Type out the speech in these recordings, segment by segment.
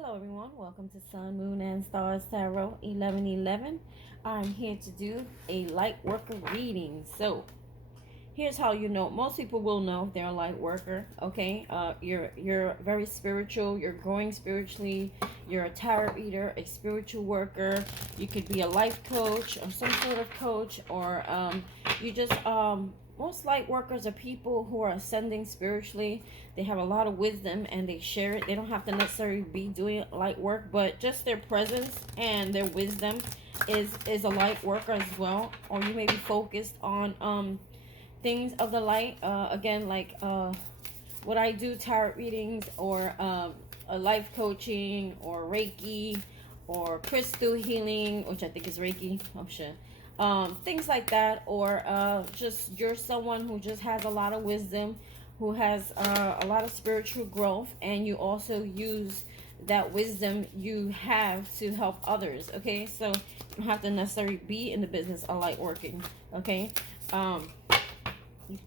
Hello everyone, welcome to Sun, Moon, and Stars Tarot 1111. I'm here to do a light worker reading. So, here's how you know. Most people will know if they're a light worker, okay? You're very spiritual, you're growing spiritually, you're a tarot reader, a spiritual worker. You could be a life coach or some sort of coach, or you just most light workers are people who are ascending spiritually. They have a lot of wisdom and they share it. They don't have to necessarily be doing light work, but just their presence and their wisdom is a light worker as well. Or you may be focused on things of the light, again, like what I do, tarot readings, or a life coaching, or Reiki, or crystal healing, which I think is Reiki. Oh shit. Things like that, or just you're someone who just has a lot of wisdom, who has a lot of spiritual growth, and you also use that wisdom you have to help others. Okay, so you don't have to necessarily be in the business of light working. Okay,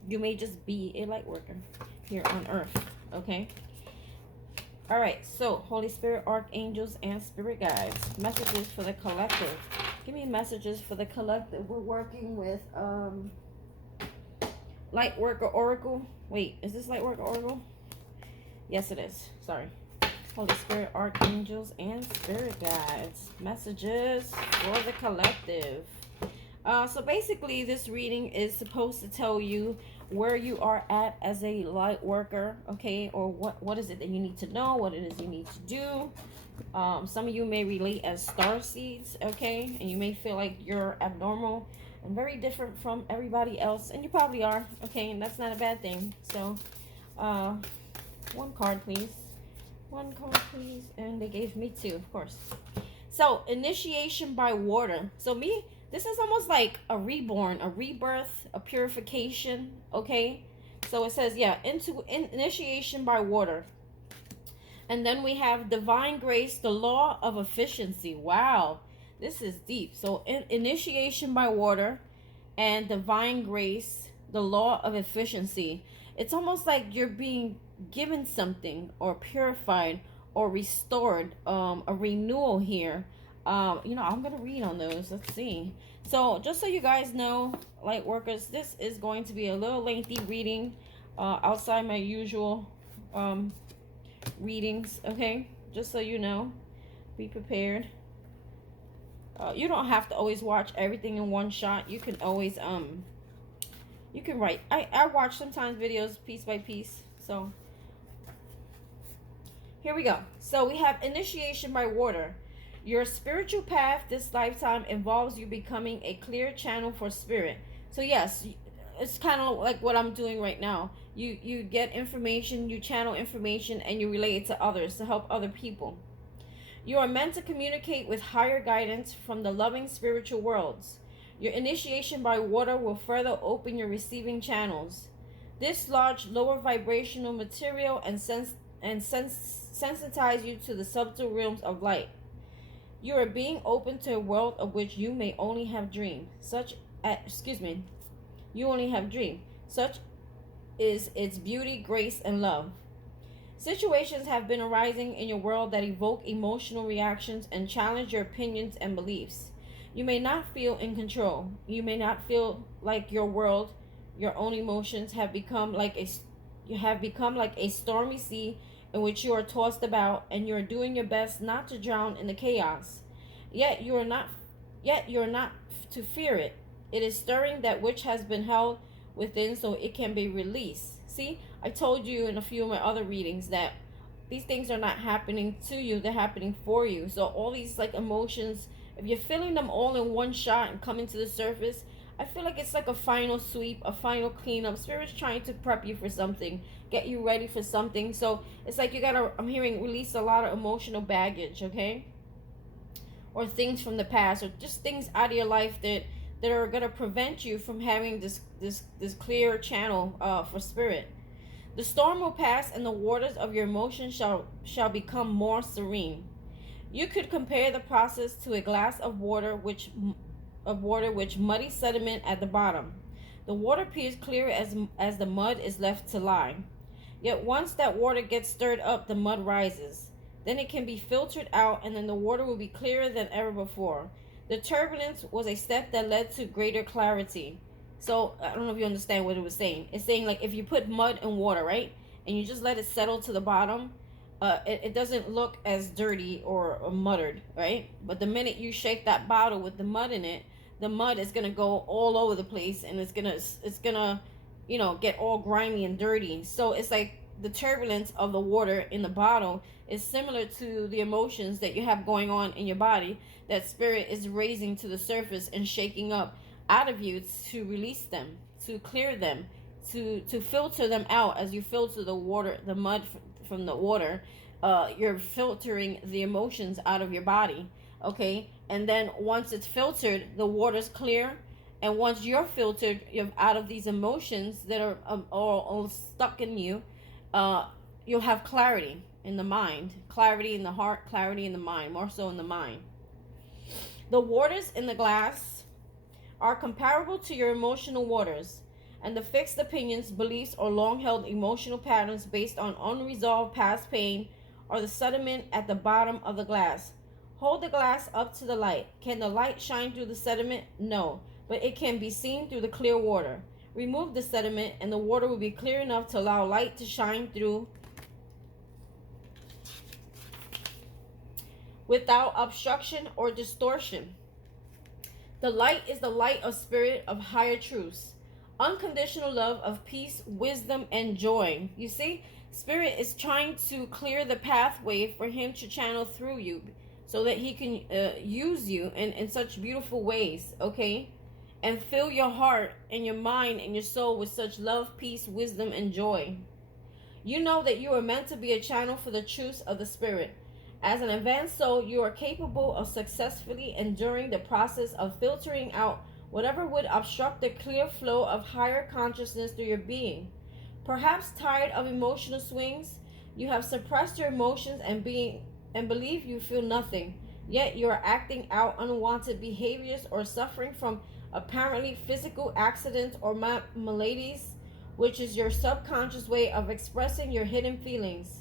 you may just be a light worker here on earth. Okay, all right. So Holy Spirit, archangels, and spirit guides, messages for the collective. Give me messages for the collective. We're working with light worker oracle. Wait, is this light worker oracle? Yes, it is. Sorry. Holy Spirit, archangels, and spirit guides, messages for the collective. So basically, this reading is supposed to tell you where you are at as a light worker, okay, or what is it that you need to know, what it is you need to do. Some of you may relate as star seeds, okay, and you may feel like you're abnormal and very different from everybody else, and you probably are, okay, and that's not a bad thing. So one card please, and they gave me two, of course. So initiation by water. So this is almost like a reborn, a rebirth, a purification, okay. So it says, yeah, initiation by water. And then we have divine grace, the law of efficiency. Wow, this is deep. So initiation by water and divine grace, the law of efficiency. It's almost like you're being given something, or purified, or restored, a renewal here. I'm going to read on those. Let's see. So just so you guys know, light workers, this is going to be a little lengthy reading, outside my usual readings, okay, just so you know. Be prepared. You don't have to always watch everything in one shot. You can always you can write. I watch sometimes videos piece by piece. So here we go. So we have initiation by water. Your spiritual path this lifetime involves you becoming a clear channel for spirit. So yes, it's kind of like what I'm doing right now. You get information, you channel information, and you relay it to others to help other people. You are meant to communicate with higher guidance from the loving spiritual worlds. Your initiation by water will further open your receiving channels. This large lower vibrational material and sensitize you to the subtle realms of light. You are being open to a world of which you may only have dreamed. You only have dreamed. Such is its beauty, grace, and love. Situations have been arising in your world that evoke emotional reactions and challenge your opinions and beliefs. You may not feel in control. You may not feel like your world, your own emotions have become like a stormy sea in which you are tossed about, and you are doing your best not to drown in the chaos. Yet you are not to fear it. It is stirring that which has been held within so it can be released. See, I told you in a few of my other readings that these things are not happening to you, they're happening for you. So all these like emotions, if you're feeling them all in one shot and coming to the surface, I feel like it's like a final sweep, a final cleanup. Spirit's trying to prep you for something, get you ready for something. So it's like you gotta, I'm hearing, release a lot of emotional baggage, okay? Or things from the past, or just things out of your life that are going to prevent you from having this clear channel for spirit. The storm will pass and the waters of your emotions shall become more serene. You could compare the process to a glass of water which muddy sediment at the bottom. The water appears clear as the mud is left to lie. Yet once that water gets stirred up, the mud rises. Then it can be filtered out, and then the water will be clearer than ever before. The turbulence was a step that led to greater clarity. So I don't know if you understand what it was saying. It's saying like if you put mud and water, right, and you just let it settle to the bottom, it doesn't look as dirty or muddied, right? But the minute you shake that bottle with the mud in it, the mud is gonna go all over the place, and it's gonna get all grimy and dirty. So it's like the turbulence of the water in the bottle is similar to the emotions that you have going on in your body that spirit is raising to the surface and shaking up out of you to release them, to clear them, to filter them out. As you filter the water, the mud from the water, you're filtering the emotions out of your body. Okay, and then once it's filtered, the water's clear. And once you're filtered out of these emotions that are all stuck in you, you'll have clarity in the mind, clarity in the heart, clarity in the mind, more so in the mind. The waters in the glass are comparable to your emotional waters, and the fixed opinions, beliefs, or long-held emotional patterns based on unresolved past pain are the sediment at the bottom of the glass. Hold the glass up to the light. Can the light shine through the sediment? No, but it can be seen through the clear water. Remove the sediment, and the water will be clear enough to allow light to shine through without obstruction or distortion. The light is the light of spirit of higher truths, unconditional love of peace, wisdom, and joy. You see, spirit is trying to clear the pathway for him to channel through you so that he can use you in such beautiful ways, okay? And fill your heart and your mind and your soul with such love, peace, wisdom, and joy. You know that you are meant to be a channel for the truths of the spirit. As an advanced soul, you are capable of successfully enduring the process of filtering out whatever would obstruct the clear flow of higher consciousness through your being. Perhaps tired of emotional swings, you have suppressed your emotions and believe you feel nothing, yet you are acting out unwanted behaviors or suffering from apparently physical accidents or maladies, which is your subconscious way of expressing your hidden feelings.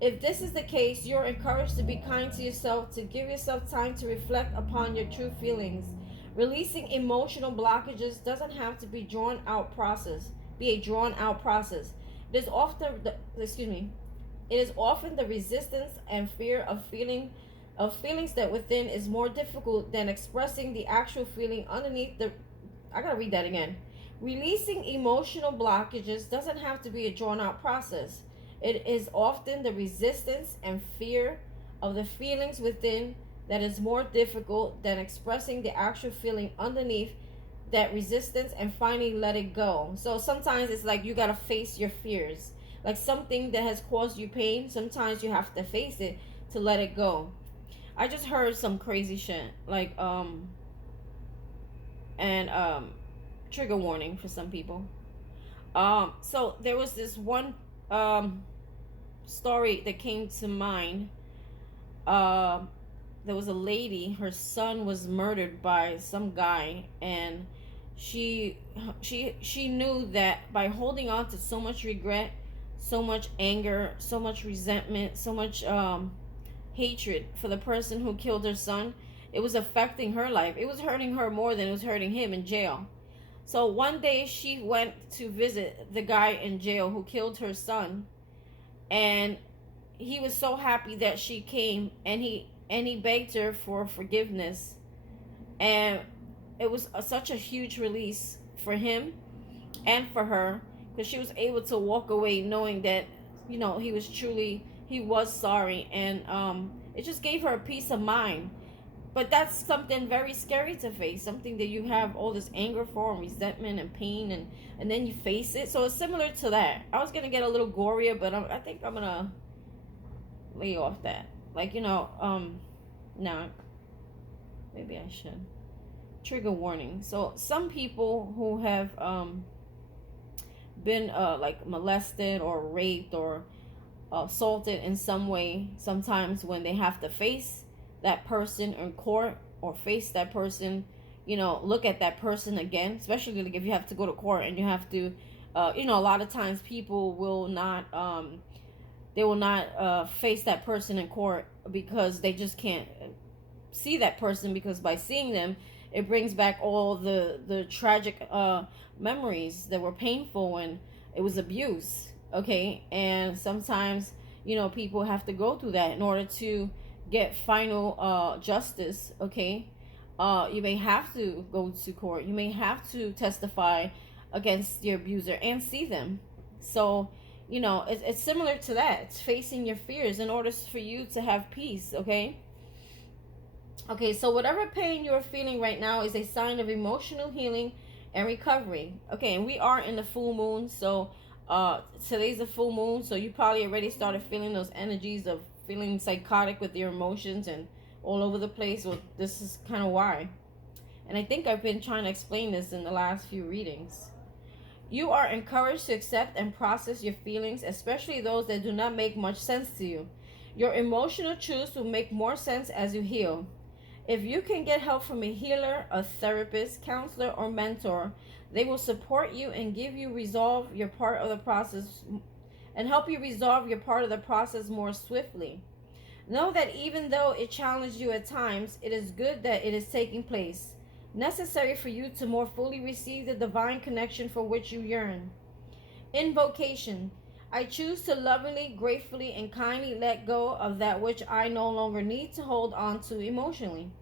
If this is the case, you're encouraged to be kind to yourself, to give yourself time to reflect upon your true feelings. Releasing emotional blockages doesn't have to be a drawn out process. It is often the resistance and fear of feelings that within is more difficult than expressing the actual feeling underneath the. I gotta read that again. Releasing emotional blockages doesn't have to be a drawn out process. It is often the resistance and fear of the feelings within that is more difficult than expressing the actual feeling underneath that resistance and finally let it go. So sometimes it's like you gotta face your fears. Like something that has caused you pain, sometimes you have to face it to let it go. I just heard some crazy shit. Like, trigger warning for some people. So there was this one story that came to mind. There was a lady, her son was murdered by some guy, and she knew that by holding on to so much regret, so much anger, so much resentment, so much hatred for the person who killed her son, it was affecting her life. It was hurting her more than it was hurting him in jail. So one day she went to visit the guy in jail who killed her son, and he was so happy that she came, and he begged her for forgiveness, and it was such a huge release for him and for her, because she was able to walk away knowing that he was sorry, and it just gave her a peace of mind. But that's something very scary to face, something that you have all this anger for and resentment and pain, and then you face it. So it's similar to that. I was gonna get a little gorier, but I think I'm gonna lay off that. Like, no, maybe I should. Trigger warning. So some people who have been like molested or raped or assaulted in some way, sometimes when they have to face that person in court or face that person, look at that person again, especially like if you have to go to court and you have to, a lot of times people will not they will not face that person in court because they just can't see that person, because by seeing them it brings back all the tragic memories that were painful when it was abuse. Okay, and sometimes, you know, people have to go through that in order to get final justice. Okay, you may have to go to court, you may have to testify against your abuser and see them. So, you know, it's similar to that. It's facing your fears in order for you to have peace. Okay. Okay, so whatever pain you're feeling right now is a sign of emotional healing and recovery. Okay, and we are in the full moon, so today's a full moon, so you probably already started feeling those energies of feeling psychotic with your emotions and all over the place. Well, this is kind of why. And I think I've been trying to explain this in the last few readings. You are encouraged to accept and process your feelings, especially those that do not make much sense to you. Your emotional truths will make more sense as you heal. If you can get help from a healer, a therapist, counselor, or mentor, they will support you and give you resolve your part of the process and help you resolve your part of the process more swiftly. Know that even though it challenged you at times, it is good that it is taking place, necessary for you to more fully receive the divine connection for which you yearn. Invocation. I choose to lovingly, gratefully, and kindly let go of that which I no longer need to hold on to emotionally.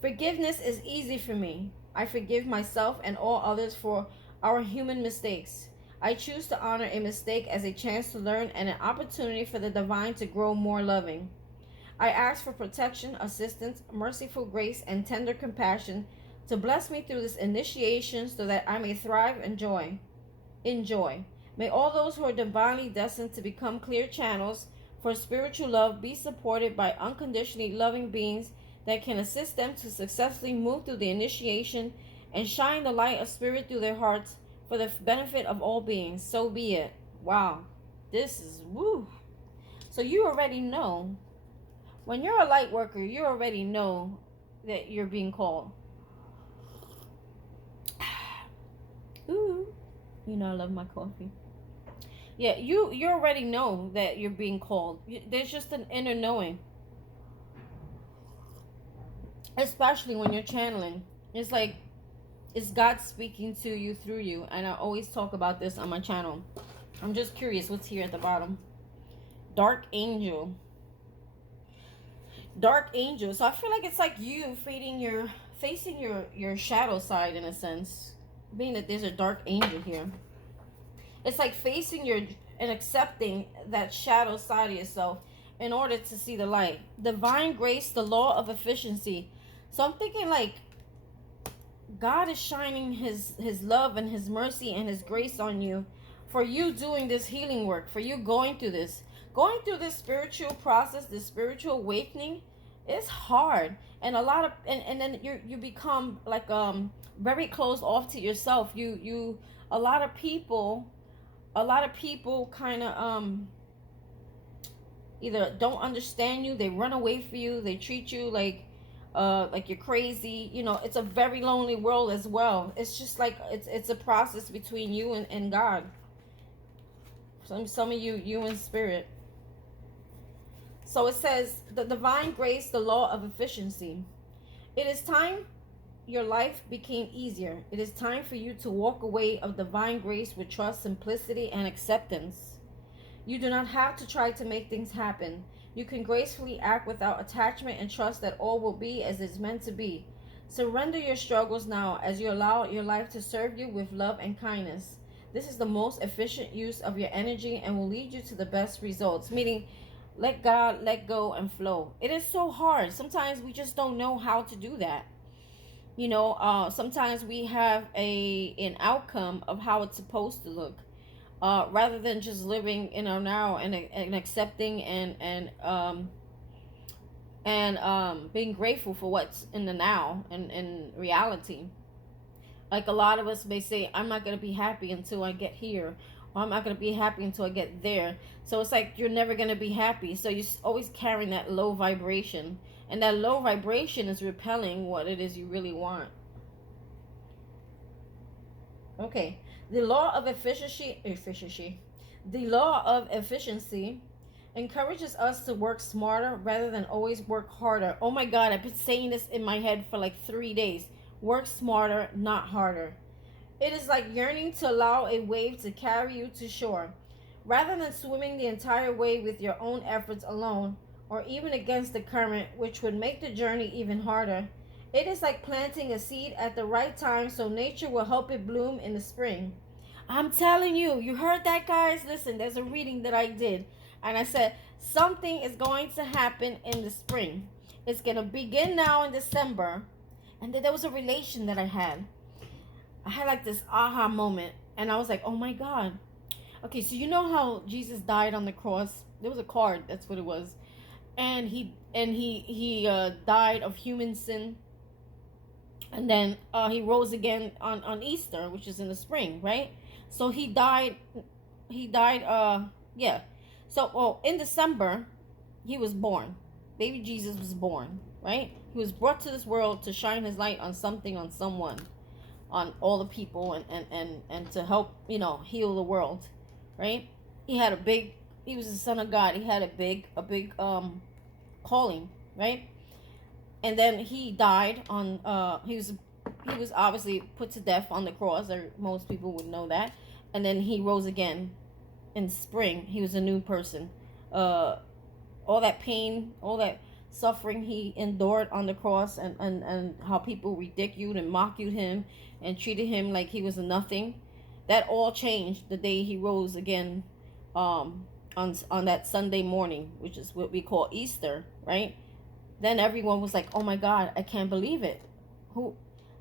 Forgiveness is easy for me. I forgive myself and all others for our human mistakes. I choose to honor a mistake as a chance to learn and an opportunity for the divine to grow more loving. I ask for protection, assistance, merciful grace, and tender compassion to bless me through this initiation so that I may thrive and joy. Enjoy. May all those who are divinely destined to become clear channels for spiritual love be supported by unconditionally loving beings that can assist them to successfully move through the initiation and shine the light of spirit through their hearts for the benefit of all beings. So be it. Wow. This is woo. So you already know. When you're a light worker, you already know that you're being called. Ooh. You know I love my coffee. Yeah, you already know that you're being called. There's just an inner knowing. Especially when you're channeling. It's like it's God speaking to you through you. And I always talk about this on my channel. I'm just curious what's here at the bottom. Dark Angel. Dark Angel. So I feel like it's like you facing your shadow side in a sense. Being that there's a dark angel here. It's like facing your and accepting that shadow side of yourself in order to see the light. Divine grace, the law of efficiency. So I'm thinking like God is shining his love and his mercy and his grace on you for you doing this healing work, for you going through this spiritual process, this spiritual awakening. It's hard, and a lot of and then you become like very closed off to yourself. You a lot of people kind of either don't understand you, they run away from you, they treat you like you're crazy. You know, it's a very lonely world as well. It's just like it's a process between you and God. Some of you in spirit. So it says the divine grace, the law of efficiency. It is time your life became easier. It is time for you to walk away of divine grace with trust, simplicity, and acceptance. You do not have to try to make things happen. You can gracefully act without attachment and trust that all will be as it's meant to be. Surrender your struggles now as you allow your life to serve you with love and kindness. This is the most efficient use of your energy and will lead you to the best results. Meaning, let God, let go, and flow. It is so hard. Sometimes we just don't know how to do that. You know, sometimes we have an outcome of how it's supposed to look. Rather than just living in our now and accepting and being grateful for what's in the now and in reality. Like a lot of us may say, I'm not going to be happy until I get here, or I'm not going to be happy until I get there. So it's like you're never going to be happy. So you're always carrying that low vibration, and that low vibration is repelling what it is you really want. Okay. The law of efficiency. The law of efficiency encourages us to work smarter rather than always work harder. Oh my God, I've been saying this in my head for like 3 days. Work smarter, not harder. It is like yearning to allow a wave to carry you to shore. Rather than swimming the entire way with your own efforts alone, or even against the current, which would make the journey even harder, it is like planting a seed at the right time so nature will help it bloom in the spring. I'm telling you, you heard that, guys? Listen, there's a reading that I did, and I said something is going to happen in the spring. It's going to begin now in December. And then there was a relation that I had. I had like this aha moment, and I was like, oh my God. Okay, so you know how Jesus died on the cross? There was a card, that's what it was. And he died of human sin. And then he rose again on Easter, which is in the spring, right? So he died, yeah. So, in December, he was born. Baby Jesus was born, right? He was brought to this world to shine his light on something, on someone, on all the people, and to help, heal the world, right? He was the son of God. He had a big calling, right? And then he died on, he was obviously put to death on the cross, or most people would know that. And then he rose again in spring. He was a new person. All that pain, all that suffering he endured on the cross, and how people ridiculed and mocked him and treated him like he was a nothing, that all changed the day he rose again, on that Sunday morning, which is what we call Easter, right? Then everyone was like, oh my God, I can't believe it.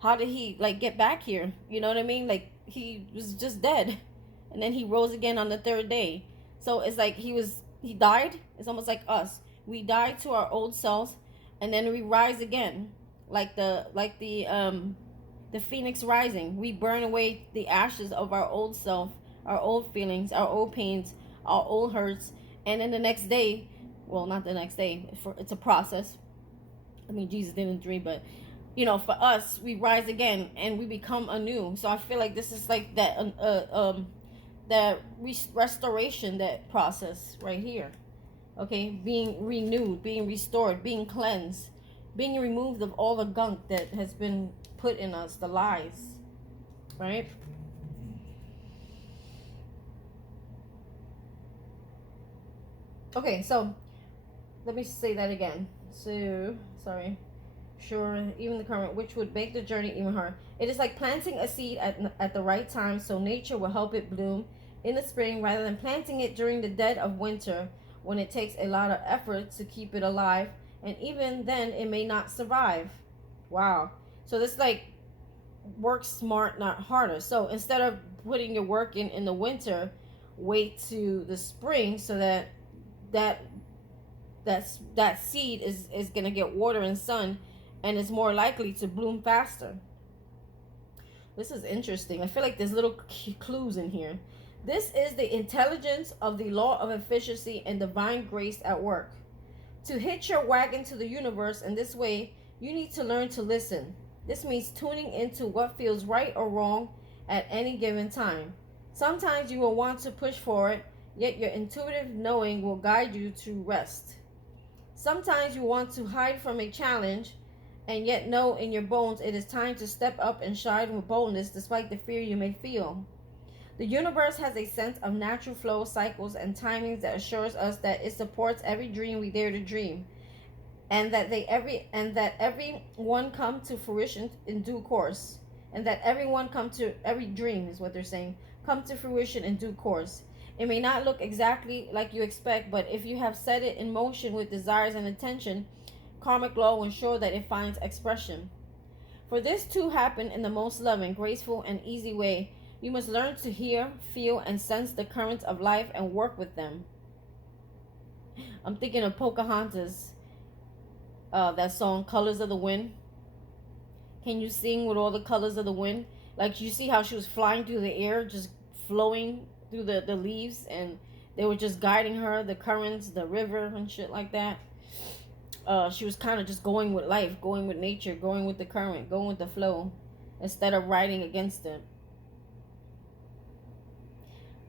How did he like get back here? You know what I mean? Like, he was just dead, and then he rose again on the third day. So it's like he died. It's almost like us. We die to our old selves, and then we rise again, like the phoenix rising. We burn away the ashes of our old self, our old feelings, our old pains, our old hurts, and then the next day, well, not the next day, it's a process. I mean, Jesus didn't dream, but for us, we rise again and we become anew. So I feel like this is like that restoration, that process right here. Okay, being renewed, being restored, being cleansed, being removed of all the gunk that has been put in us, the lies, right? Okay, so let me say that again. So, sorry. Sure, even the current, which would make the journey even harder. It is like planting a seed at the right time so nature will help it bloom in the spring, rather than planting it during the dead of winter, when it takes a lot of effort to keep it alive, and even then it may not survive. Wow. So this like work smart, not harder. So instead of putting your work in the winter, wait to the spring so that seed is going to get water and sun, and is more likely to bloom faster. This is interesting. I feel like there's little clues in here. This is the intelligence of the law of efficiency and divine grace at work. To hitch your wagon to the universe in this way, you need to learn to listen. This means tuning into what feels right or wrong at any given time. Sometimes you will want to push forward, yet your intuitive knowing will guide you to rest. Sometimes you want to hide from a challenge, and yet know in your bones it is time to step up and shine with boldness despite the fear you may feel. The universe has a sense of natural flow, cycles, and timings that assures us that it supports every dream we dare to dream, and that every one come to fruition in due course, and that every dream is what they're saying, come to fruition in due course. It may not look exactly like you expect, but if you have set it in motion with desires and intention, karmic law will ensure that it finds expression. For this to happen in the most loving, graceful, and easy way, you must learn to hear, feel, and sense the currents of life and work with them. I'm thinking of Pocahontas, that song, Colors of the Wind. Can you sing with all the colors of the wind? Like, you see how she was flying through the air, just flowing through the leaves, and they were just guiding her, the currents, the river, and shit like that. She was kind of just going with life, going with nature, going with the current, going with the flow, instead of riding against it.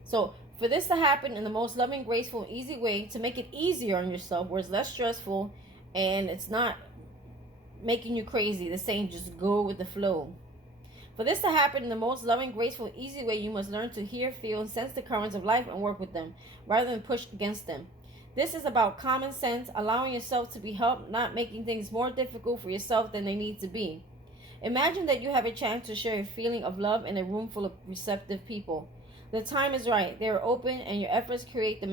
So For this to happen in the most loving, graceful, easy way, to make it easier on yourself, where it's less stressful and it's not making you crazy, the saying, just go with the flow. For this to happen in the most loving, graceful, easy way, you must learn to hear, feel, and sense the currents of life and work with them, rather than push against them. This is about common sense, allowing yourself to be helped, not making things more difficult for yourself than they need to be. Imagine that you have a chance to share a feeling of love in a room full of receptive people. The time is right, they are open, and your efforts create the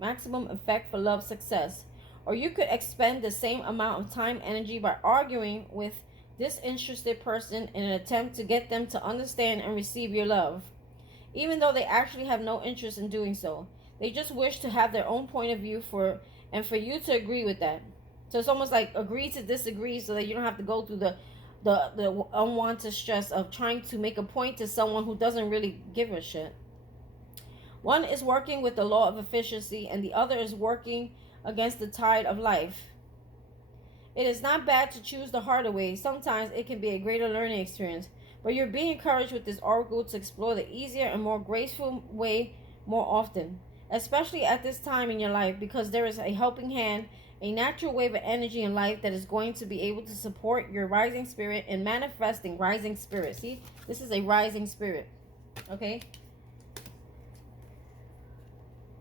maximum effect for love success. Or you could expend the same amount of time energy by arguing with disinterested person in an attempt to get them to understand and receive your love, even though they actually have no interest in doing so. They just wish to have their own point of view for you to agree with that. So it's almost like agree to disagree, so that you don't have to go through the unwanted stress of trying to make a point to someone who doesn't really give a shit. One is working with the law of efficiency, and the other is working against the tide of life. It is not bad to choose the harder way. Sometimes it can be a greater learning experience, but you're being encouraged with this oracle to explore the easier and more graceful way more often, especially at this time in your life, because there is a helping hand, a natural wave of energy in life that is going to be able to support your rising spirit and manifesting rising spirit. See, this is a rising spirit, okay?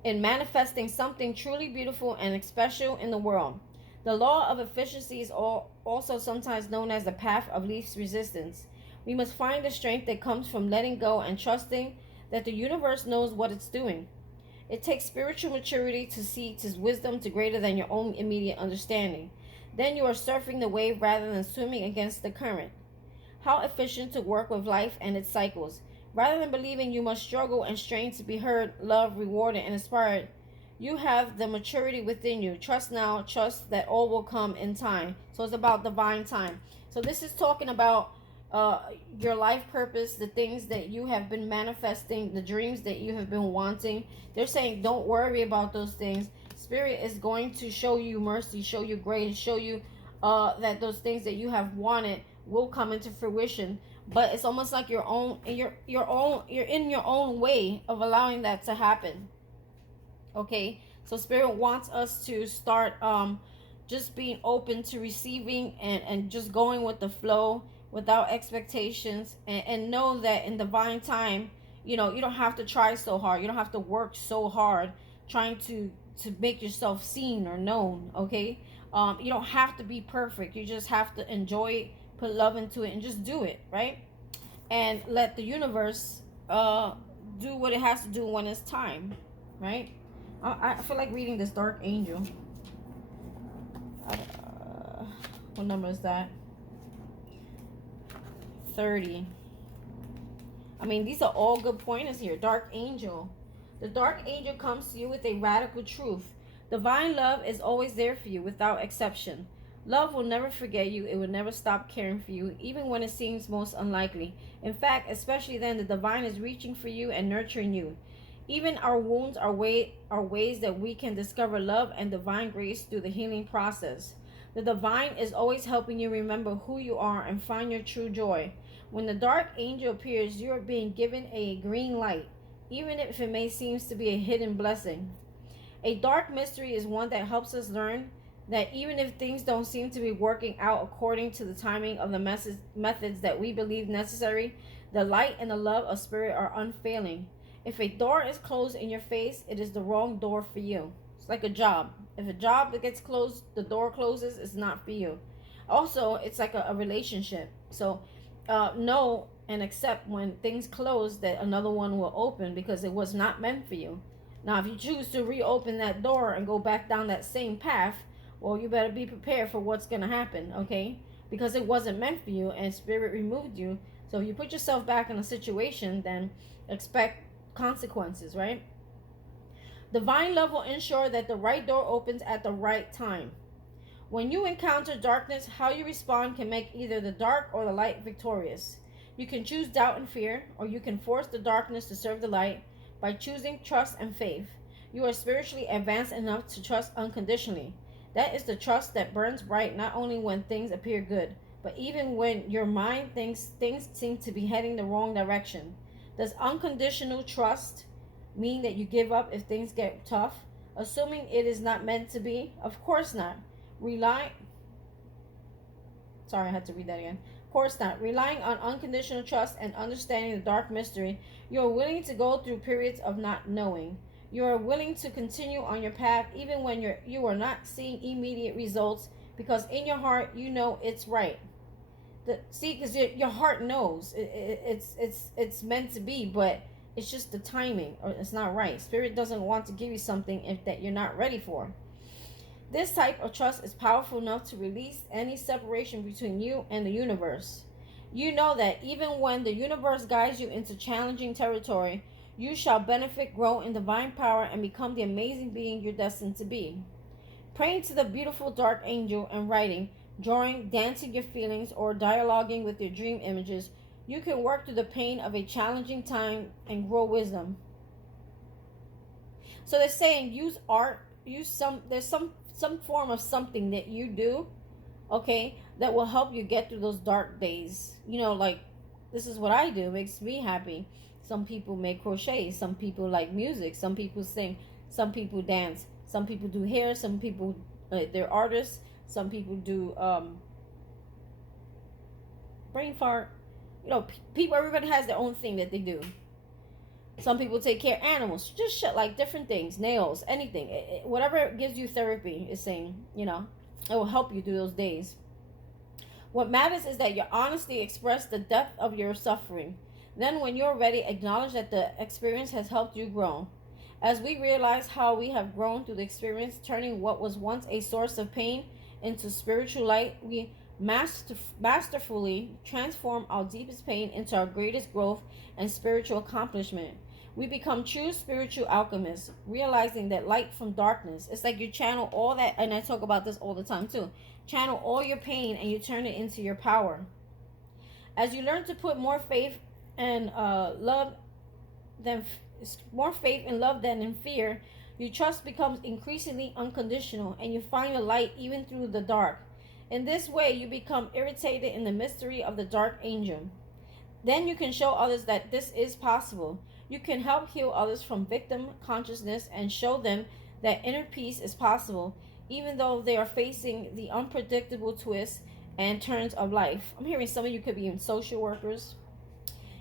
In manifesting something truly beautiful and special in the world. The law of efficiency is also sometimes known as the path of least resistance. We must find the strength that comes from letting go and trusting that the universe knows what it's doing. It takes spiritual maturity to see its wisdom to greater than your own immediate understanding. Then you are surfing the wave rather than swimming against the current. How efficient to work with life and its cycles. Rather than believing you must struggle and strain to be heard, loved, rewarded, and inspired, you have the maturity within you. Trust now, trust that all will come in time. So it's about divine time. So this is talking about your life purpose, the things that you have been manifesting, the dreams that you have been wanting. They're saying don't worry about those things. Spirit is going to show you mercy, show you grace, show you that those things that you have wanted will come into fruition. But it's almost like you're in your own way of allowing that to happen. Okay, so Spirit wants us to start just being open to receiving and just going with the flow without expectations, and know that in divine time, you don't have to try so hard. You don't have to work so hard trying to make yourself seen or known. Okay, you don't have to be perfect. You just have to enjoy it, put love into it, and just do it, right? And let the universe do what it has to do when it's time, right? I feel like reading this Dark Angel. What number is that? 30. I mean, these are all good pointers here. Dark Angel. The Dark Angel comes to you with a radical truth. Divine love is always there for you without exception. Love will never forget you. It will never stop caring for you, even when it seems most unlikely. In fact, especially then, the divine is reaching for you and nurturing you. Even our wounds are ways that we can discover love and divine grace through the healing process. The divine is always helping you remember who you are and find your true joy. When the Dark Angel appears, you are being given a green light, even if it may seem to be a hidden blessing. A dark mystery is one that helps us learn that even if things don't seem to be working out according to the timing of the methods that we believe necessary, the light and the love of Spirit are unfailing. If a door is closed in your face, it is the wrong door for you. It's like a job. If a job that gets closed, the door closes, it's not for you. Also, it's like a relationship. So know and accept when things close that another one will open, because it was not meant for you. Now, if you choose to reopen that door and go back down that same path, well, you better be prepared for what's going to happen, okay? Because it wasn't meant for you and Spirit removed you. So if you put yourself back in a situation, then expect consequences, right? Divine love will ensure that the right door opens at the right time. When you encounter darkness, how you respond can make either the dark or the light victorious. You can choose doubt and fear, or you can force the darkness to serve the light by choosing trust and faith. You are spiritually advanced enough to trust unconditionally. That is the trust that burns bright not only when things appear good, but even when your mind thinks things seem to be heading the wrong direction. Does unconditional trust mean that you give up if things get tough, assuming it is not meant to be? Of course not. Rely Sorry, I had to read that again. Of course not. Relying on unconditional trust and understanding the dark mystery, you are willing to go through periods of not knowing. You are willing to continue on your path even when you are not seeing immediate results, because in your heart you know it's right. Because your heart knows it's meant to be, but it's just the timing, or it's not right. Spirit doesn't want to give you something if that you're not ready for. This type of trust is powerful enough to release any separation between you and the universe. You know that even when the universe guides you into challenging territory, you shall benefit, grow in divine power, and become the amazing being you're destined to be. Praying to the beautiful dark angel and writing, drawing, dancing your feelings, or dialoguing with your dream images, you can work through the pain of a challenging time and grow wisdom. So they're saying use art, there's some form of something that you do, okay, that will help you get through those dark days. Like, this is what I do. It makes me happy. Some people make crochet. Some people like music. Some people sing. Some people dance. Some people do hair. Some people, they're artists. Some people do brain fart. People, everybody has their own thing that they do. Some people take care of animals, just shit, like different things, nails, anything. Whatever gives you therapy is saying, it will help you through those days. What matters is that you honestly express the depth of your suffering. Then when you're ready, acknowledge that the experience has helped you grow. As we realize how we have grown through the experience, turning what was once a source of pain into spiritual light, we masterfully transform our deepest pain into our greatest growth and spiritual accomplishment. We become true spiritual alchemists, realizing that light from darkness. It's like you channel all that, and I talk about this all the time too. Channel all your pain and you turn it into your power. As you learn to put more faith and love than in fear, your trust becomes increasingly unconditional, and you find the light even through the dark. In this way, you become irritated in the mystery of the dark angel. Then you can show others that this is possible. You can help heal others from victim consciousness and show them that inner peace is possible, even though they are facing the unpredictable twists and turns of life. I'm hearing some of you could be social workers.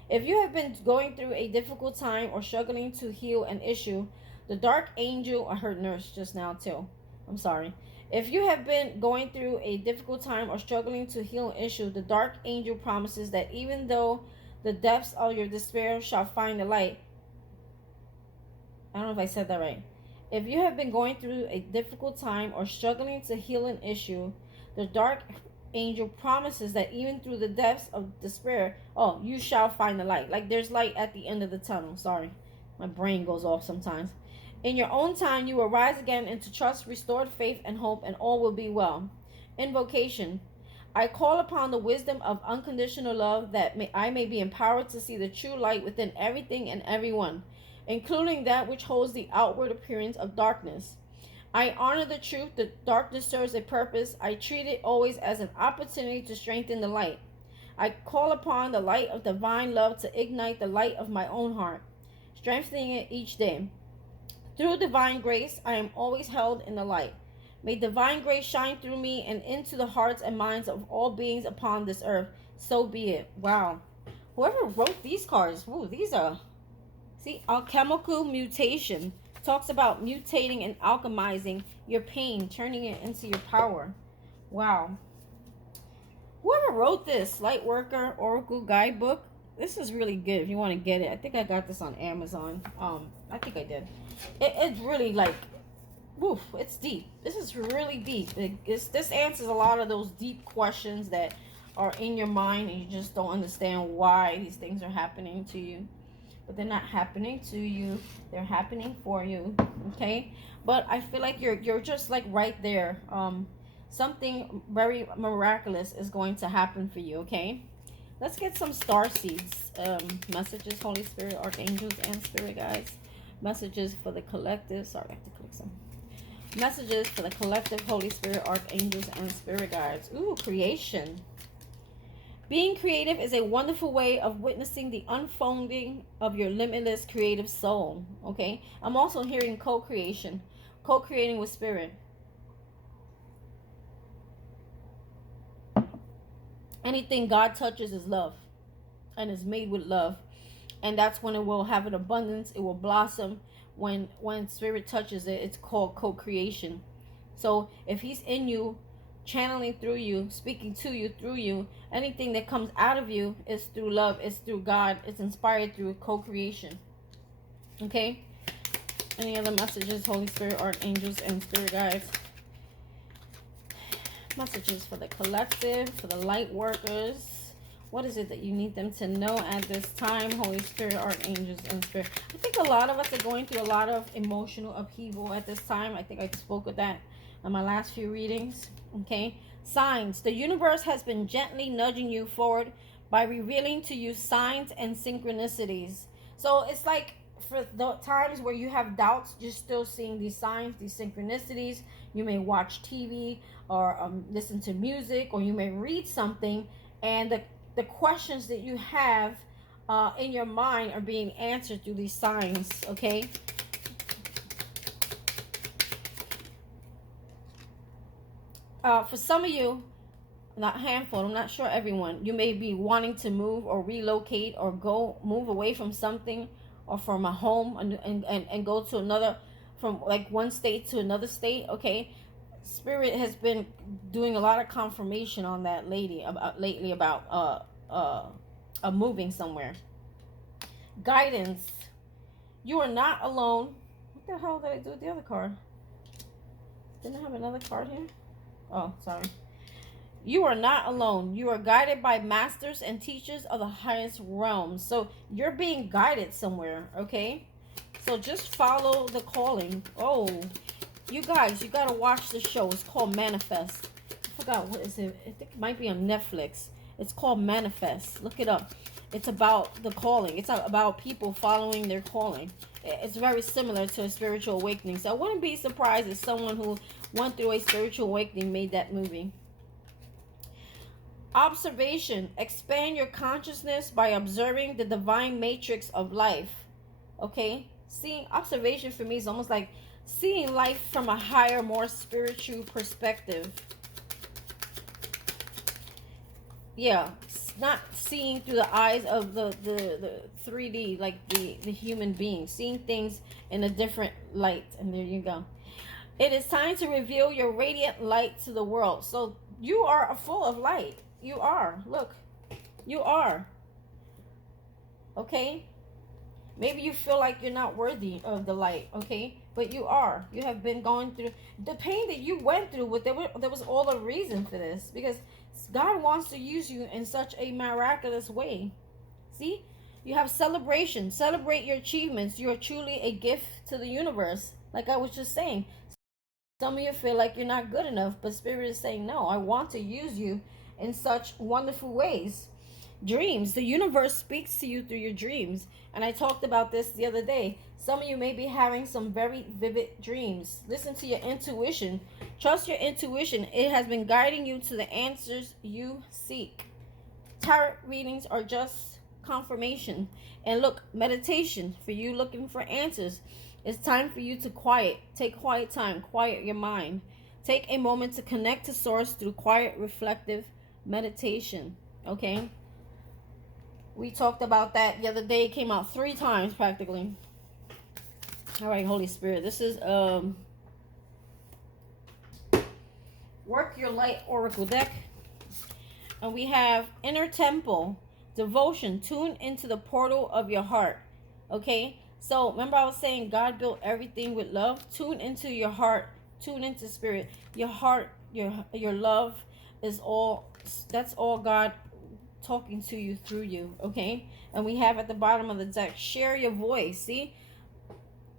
If you have been going through a difficult time or struggling to heal an issue, the dark angel, I heard nurse just now too. I'm sorry. If you have been going through a difficult time or struggling to heal an issue, the dark angel promises that even though the depths of your despair shall find the light. I don't know if I said that right. If you have been going through a difficult time or struggling to heal an issue, the dark angel promises that even through the depths of despair, you shall find the light. Like there's light at the end of the tunnel. Sorry, my brain goes off sometimes. In your own time, you will rise again into trust, restored faith, and hope, and all will be well. Invocation. I call upon the wisdom of unconditional love that I may be empowered to see the true light within everything and everyone, including that which holds the outward appearance of darkness. I honor the truth that darkness serves a purpose. I treat it always as an opportunity to strengthen the light. I call upon the light of divine love to ignite the light of my own heart, strengthening it each day. Through divine grace, I am always held in the light. May divine grace shine through me and into the hearts and minds of all beings upon this earth. So be it. Wow. Whoever wrote these cards, these are... See, alchemical mutation. Talks about mutating and alchemizing your pain, turning it into your power. Wow. Whoever wrote this, Lightworker Oracle Guidebook, this is really good if you want to get it. I think I got this on Amazon. I think I did. It's really like... it's deep. This is really deep. This answers a lot of those deep questions that are in your mind and you just don't understand why these things are happening to you. But they're not happening to you. They're happening for you. Okay? But I feel like you're just like right there. Something very miraculous is going to happen for you. Okay? Let's get some star seeds. Messages, Holy Spirit, Archangels, and Spirit Guides. Messages for the collective. Sorry, I have to click some. Messages for the collective, Holy Spirit, Archangels, and Spirit Guides. Ooh, creation. Being creative is a wonderful way of witnessing the unfolding of your limitless creative soul. Okay. I'm also hearing co-creation, co-creating with spirit. Anything God touches is love and is made with love. And that's when it will have an abundance. It will blossom. When spirit touches it, it's called co-creation. So if he's in you, channeling through you, speaking to you through you, anything that comes out of you is through love, it's through God, it's inspired through co-creation. Okay? Any other messages, Holy Spirit, archangels, and spirit guides? Messages for the collective, for the light workers. What is it that you need them to know at this time, Holy Spirit, archangels, and spirit? I think a lot of us are going through a lot of emotional upheaval at this time. I think I spoke of that in my last few readings. Okay. Signs. The universe has been gently nudging you forward by revealing to you signs and synchronicities. So it's like for the times where you have doubts, you're still seeing these signs, these synchronicities. You may watch TV or listen to music, or you may read something, and the questions that you have in your mind are being answered through these signs. Okay. For some of you, not a handful, I'm not sure everyone, you may be wanting to move or relocate or move away from something or from a home and go to another, from like one state to another state. Okay. Spirit has been doing a lot of confirmation on that lately about moving somewhere. Guidance. You are not alone. What the hell did I do with the other card? Didn't I have another card here? Oh, sorry. You are not alone. You are guided by masters and teachers of the highest realms. So you're being guided somewhere, okay? So just follow the calling. Oh, you guys, you got to watch the show. It's called Manifest. I forgot, what is it? I think it might be on Netflix. It's called Manifest. Look it up. It's about the calling. It's about people following their calling. It's very similar to a spiritual awakening. So I wouldn't be surprised if someone who went through a spiritual awakening made that movie. Observation. Expand your consciousness by observing the divine matrix of life. Okay? Seeing observation for me is almost like seeing life from a higher, more spiritual perspective. Yeah, not seeing through the eyes of the 3D, like the human being. Seeing things in a different light. And there you go. It is time to reveal your radiant light to the world. So you are full of light. You are. Look. You are. Okay? Maybe you feel like you're not worthy of the light, okay? But you are. You have been going through the pain that you went through. There was all a reason for this, because God wants to use you in such a miraculous way. See? You have celebration. Celebrate your achievements. You are truly a gift to the universe. Like I was just saying. Some of you feel like you're not good enough, but Spirit is saying, no, I want to use you in such wonderful ways. Dreams. The universe speaks to you through your dreams. And I talked about this the other day. Some of you may be having some very vivid dreams. Listen to your intuition. Trust your intuition. It has been guiding you to the answers you seek. Tarot readings are just confirmation. And look, meditation for you looking for answers. It's time for you to take quiet time, quiet your mind. Take a moment to connect to source through quiet, reflective meditation. Okay? We talked about that the other day. It came out 3 times practically. All right, Holy Spirit. This is Work Your Light Oracle deck. And we have Inner Temple, Devotion. Tune into the portal of your heart. Okay? So remember I was saying God built everything with love. Tune into your heart. Tune into spirit. Your heart, your love is all, that's all God talking to you through you. Okay? And we have at the bottom of the deck, share your voice. See?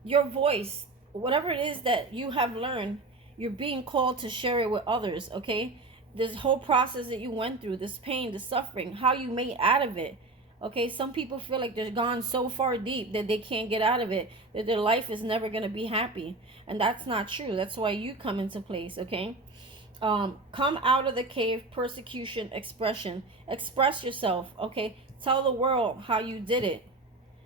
Your voice, whatever it is that you have learned, you're being called to share it with others. Okay? This whole process that you went through, this pain, the suffering, how you made out of it. Okay, some people feel like they're gone so far deep that they can't get out of it, that their life is never going to be happy. And that's not true. That's why you come into place, okay? Come out of the cave, persecution, expression. Express yourself, okay? Tell the world how you did it.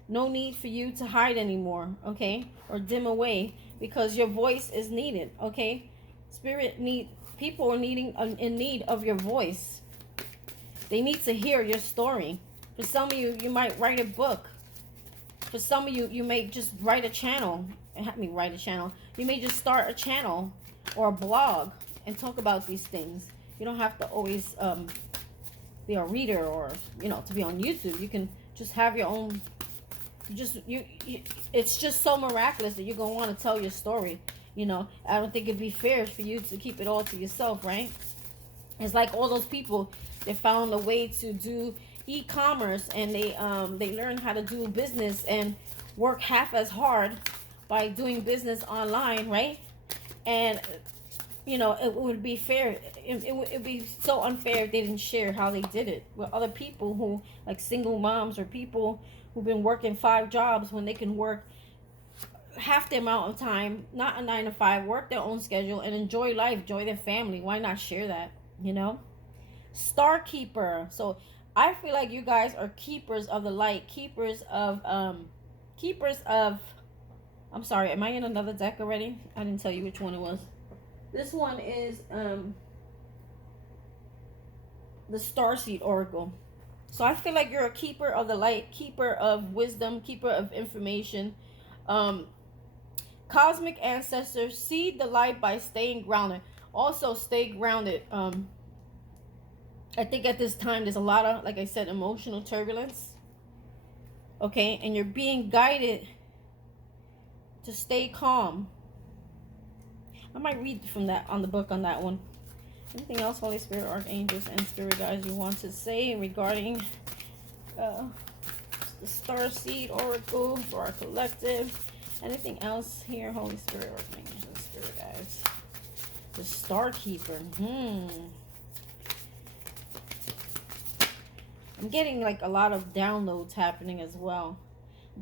No need for you to hide anymore, okay? Or dim away, because your voice is needed, okay? People are in need of your voice. They need to hear your story. For some of you, you might write a book. For some of you, you may just write a channel. You may just start a channel or a blog and talk about these things. You don't have to always be a reader or, to be on YouTube. You can just have your own. It's just so miraculous that you're going to want to tell your story. I don't think it'd be fair for you to keep it all to yourself, right? It's like all those people that found a way to do e-commerce, and they learned how to do business and work half as hard by doing business online, right? And it would be fair. It would be so unfair if they didn't share how they did it with other people who, like single moms or people who've been working 5 jobs when they can work half the amount of time, not a 9 to 5, work their own schedule and enjoy life, enjoy their family. Why not share that? Star keeper. So I feel like you guys are keepers of the light, keepers of I'm sorry, am I in another deck already? I didn't tell you which one it was. This one is the Starseed Oracle. So I feel like you're a keeper of the light, keeper of wisdom, keeper of information. Cosmic ancestors, seed the light by staying grounded. Also stay grounded. I think at this time there's a lot of, like I said, emotional turbulence. Okay, and you're being guided to stay calm. I might read from that on the book on that one. Anything else, Holy Spirit, archangels, and spirit guides, you want to say regarding the Starseed Oracle for our collective? Anything else here, Holy Spirit, archangels, and spirit guides? The Star Keeper. I'm getting like a lot of downloads happening as well.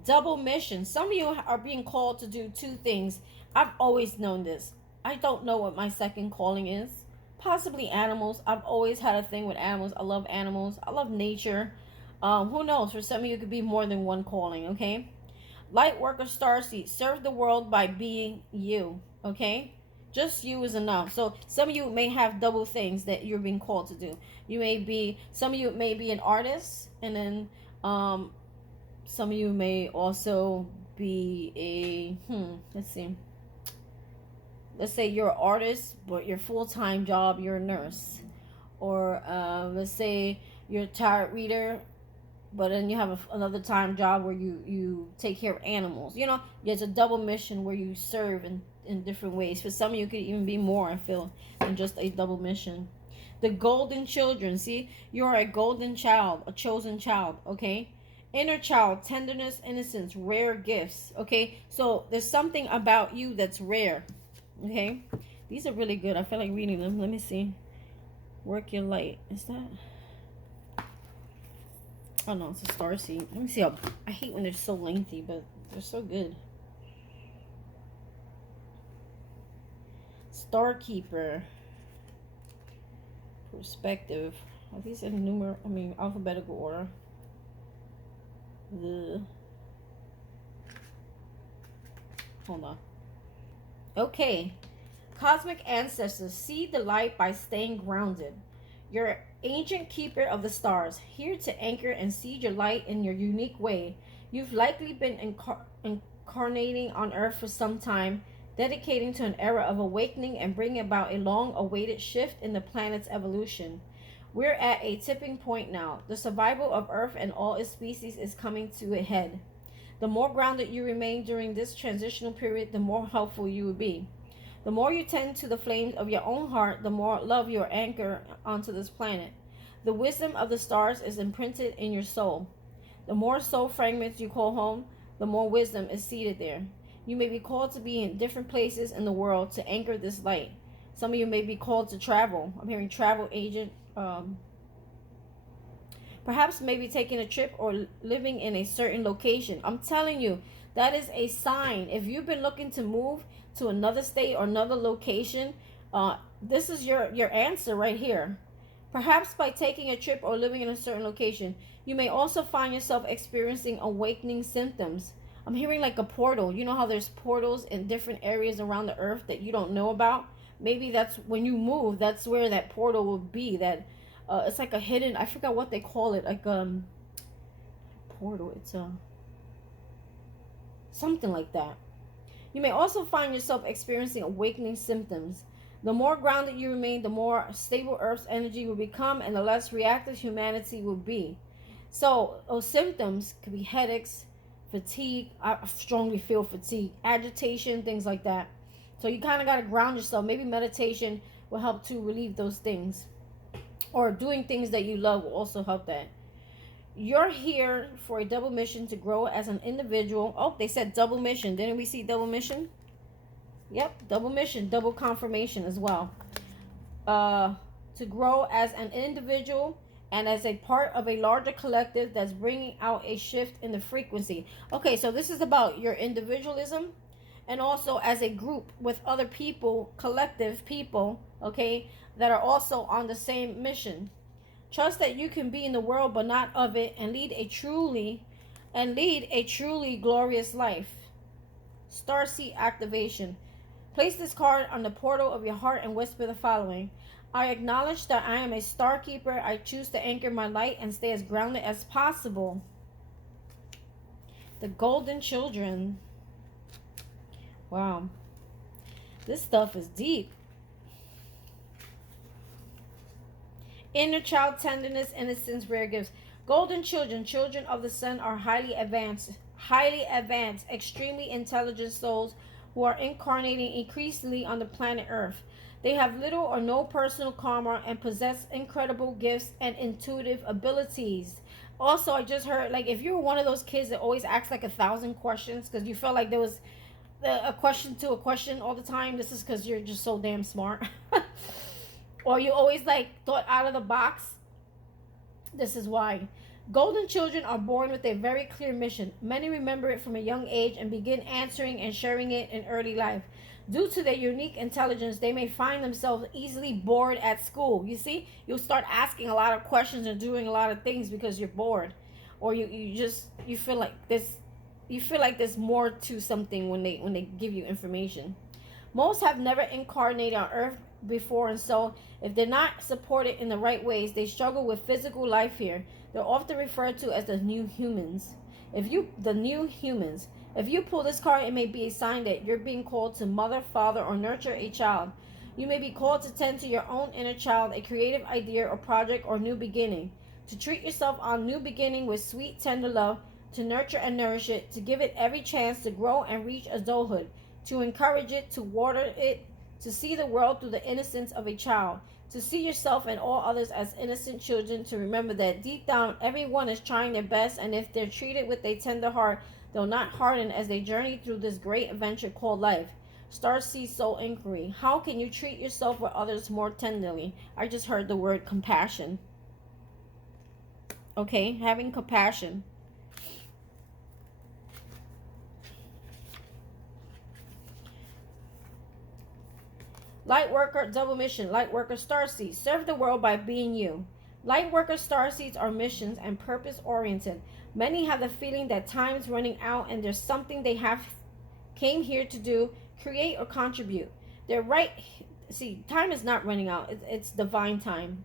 Double mission. Some of you are being called to do 2 things. I've always known this. I don't know what my second calling is. Possibly animals. I've always had a thing with animals. I love animals. I love nature. Who knows? For some of you, it could be more than one calling, okay? Light worker Starseed. Serve the world by being you, okay? Just you is enough. So some of you may have double things that you're being called to do. Some of you may be an artist, and then some of you may also be let's see. Let's say you're an artist, but your full-time job, you're a nurse. Or let's say you're a tarot reader, but then you have another time job where you take care of animals. There's a double mission where you serve in different ways. For some of you, it could even be more, I feel, than just a double mission. The golden children. See, you're a golden child, a chosen child, okay? Inner child, tenderness, innocence, rare gifts, okay? So there's something about you that's rare, okay? These are really good. I feel like reading them. Let me see. Work your light. Is that? Oh, no, it's a Starseed. Let me see. I hate when they're so lengthy, but they're so good. Star Keeper. Perspective. Are these in alphabetical order? Hold on. Okay. Cosmic ancestors, see the light by staying grounded. You're ancient keeper of the stars, here to anchor and seed your light in your unique way. You've likely been incarnating on Earth for some time, dedicating to an era of awakening and bringing about a long-awaited shift in the planet's evolution. We're at a tipping point now. The survival of Earth and all its species is coming to a head. The more grounded you remain during this transitional period, the more helpful you will be. The more you tend to the flames of your own heart, the more love you anchor onto this planet. The wisdom of the stars is imprinted in your soul. The more soul fragments you call home, the more wisdom is seated there. You may be called to be in different places in the world to anchor this light. Some of you may be called to travel. I'm hearing travel agent. Perhaps maybe taking a trip or living in a certain location. I'm telling you, that is a sign. If you've been looking to move to another state or another location, This is your answer right here. Perhaps by taking a trip or living in a certain location, you may also find yourself experiencing awakening symptoms. I'm hearing like a portal. You know how there's portals in different areas around the earth that you don't know about? Maybe that's when you move, that's where that portal will be. That it's like a hidden, I forgot what they call it, like portal. It's something like that. You may also find yourself experiencing awakening symptoms. The more grounded you remain, the more stable Earth's energy will become and the less reactive humanity will be. So, those symptoms could be headaches, fatigue. I strongly feel fatigue, agitation, things like that. So, you kind of got to ground yourself. Maybe meditation will help to relieve those things. Or doing things that you love will also help that. You're here for a double mission to grow as an individual. Oh, they said double mission. Didn't we see double mission? Yep, double mission, double confirmation as well. To grow as an individual and as a part of a larger collective that's bringing out a shift in the frequency. Okay, so this is about your individualism and also as a group with other people, collective people, okay, that are also on the same mission. Trust that you can be in the world but not of it and lead a truly glorious life. Starseed activation. Place this card on the portal of your heart and whisper the following. I acknowledge that I am a star keeper. I choose to anchor my light and stay as grounded as possible. The golden children. Wow. This stuff is deep. Inner child tenderness, innocence, rare gifts. Golden children, children of the sun, are highly advanced, extremely intelligent souls who are incarnating increasingly on the planet Earth. They have little or no personal karma and possess incredible gifts and intuitive abilities. Also, I just heard, like, if you're one of those kids that always asks like 1,000 questions because you felt like there was a question to a question all the time, this is because you're just so damn smart. Or you always like thought out of the box. This is why. Golden children are born with a very clear mission. Many remember it from a young age and begin answering and sharing it in early life. Due to their unique intelligence, they may find themselves easily bored at school. You see, you'll start asking a lot of questions and doing a lot of things because you're bored. Or you feel like there's more to something when they give you information. Most have never incarnated on Earth before, and so if they're not supported in the right ways, they struggle with physical life here. They're often referred to as the new humans. If you pull this card, it may be a sign that you're being called to mother, father, or nurture a child. You may be called to tend to your own inner child, a creative idea or project or new beginning. To treat yourself on new beginning with sweet, tender love, to nurture and nourish it, to give it every chance to grow and reach adulthood, to encourage it, to water it, to see the world through the innocence of a child, to see yourself and all others as innocent children, to remember that deep down everyone is trying their best, and if they're treated with a tender heart, they'll not harden as they journey through this great adventure called life. Starseed Soul Inquiry. How can you treat yourself or others more tenderly? I just heard the word compassion. Okay, having compassion. Lightworker double mission. Lightworker starseeds. Serve the world by being you. Lightworker starseeds are missions and purpose oriented. Many have the feeling that time is running out and there's something they came here to do, create or contribute. They're right. See, time is not running out. It's divine time.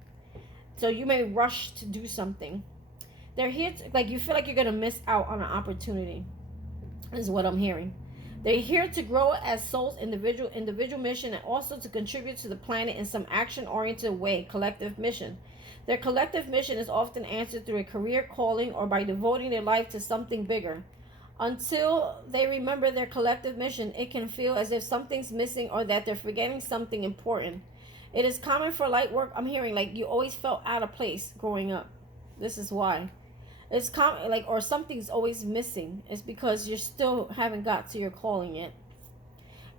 So you may rush to do something. They're here to, like, you feel like you're going to miss out on an opportunity, is what I'm hearing. They're here to grow as souls, individual mission, and also to contribute to the planet in some action-oriented way, collective mission. Their collective mission is often answered through a career calling or by devoting their life to something bigger. Until they remember their collective mission, it can feel as if something's missing or that they're forgetting something important. It is common for light work. I'm hearing like you always felt out of place growing up. This is why. It's common, like, or something's always missing. It's because you still haven't got to your calling yet.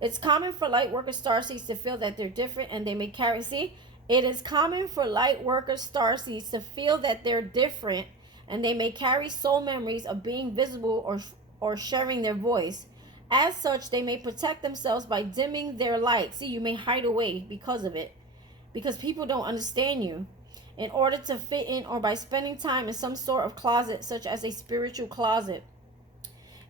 It's common for light worker starseeds to feel that they're different and they may carry. See, it is common for light worker starseeds to feel that they're different and they may carry soul memories of being visible or sharing their voice. As such, they may protect themselves by dimming their light. See, you may hide away because of it, because people don't understand you, in order to fit in, or by spending time in some sort of closet, such as a spiritual closet.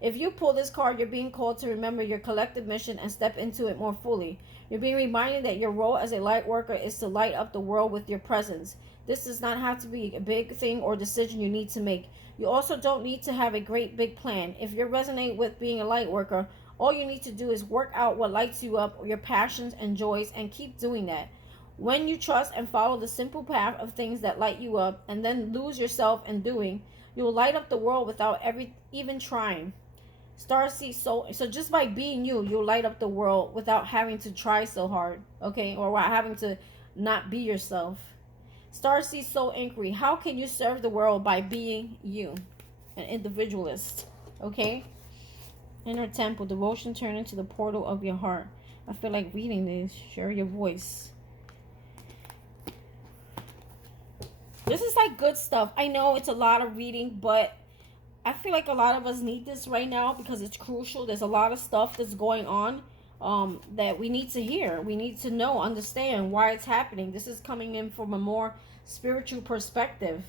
If you pull this card, you're being called to remember your collective mission and step into it more fully. You're being reminded that your role as a light worker is to light up the world with your presence. This does not have to be a big thing or decision you need to make. You also don't need to have a great big plan. If you resonate with being a light worker, all you need to do is work out what lights you up, your passions and joys, and keep doing that. When you trust and follow the simple path of things that light you up, and then lose yourself in doing, you will light up the world without even trying. Starseed Soul. So just by being you, you'll light up the world without having to try so hard, okay? Or without having to not be yourself. Starseed Soul Inquiry. How can you serve the world by being you? An individualist, okay? Inner Temple. Devotion turn into the portal of your heart. I feel like reading this. Share your voice. This is like good stuff. I know it's a lot of reading, but I feel like a lot of us need this right now because it's crucial. There's a lot of stuff that's going on that we need to hear. We need to know, understand why it's happening. This is coming in from a more spiritual perspective.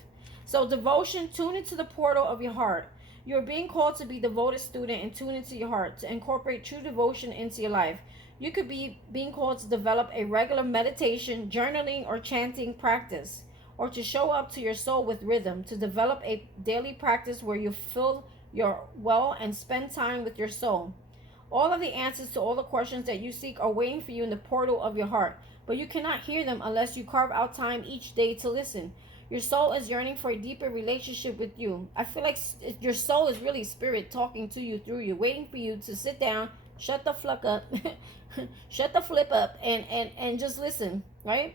So devotion, tune into the portal of your heart. You're being called to be a devoted student and tune into your heart, to incorporate true devotion into your life. You could be being called to develop a regular meditation, journaling, or chanting practice, or to show up to your soul with rhythm, to develop a daily practice where you fill your well and spend time with your soul. All of the answers to all the questions that you seek are waiting for you in the portal of your heart, but you cannot hear them unless you carve out time each day to listen. Your soul is yearning for a deeper relationship with you. I feel like your soul is really spirit talking to you through you, waiting for you to sit down, shut the fuck up, shut the flip up, and just listen, right?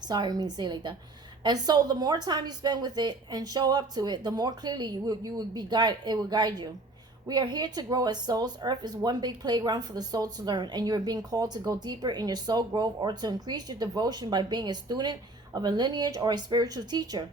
Sorry, I mean to say it like that. And so the more time you spend with it and show up to it, the more clearly you will be guide. It will guide you. We are here to grow as souls. Earth is one big playground for the soul to learn, and you are being called to go deeper in your soul growth or to increase your devotion by being a student of a lineage or a spiritual teacher.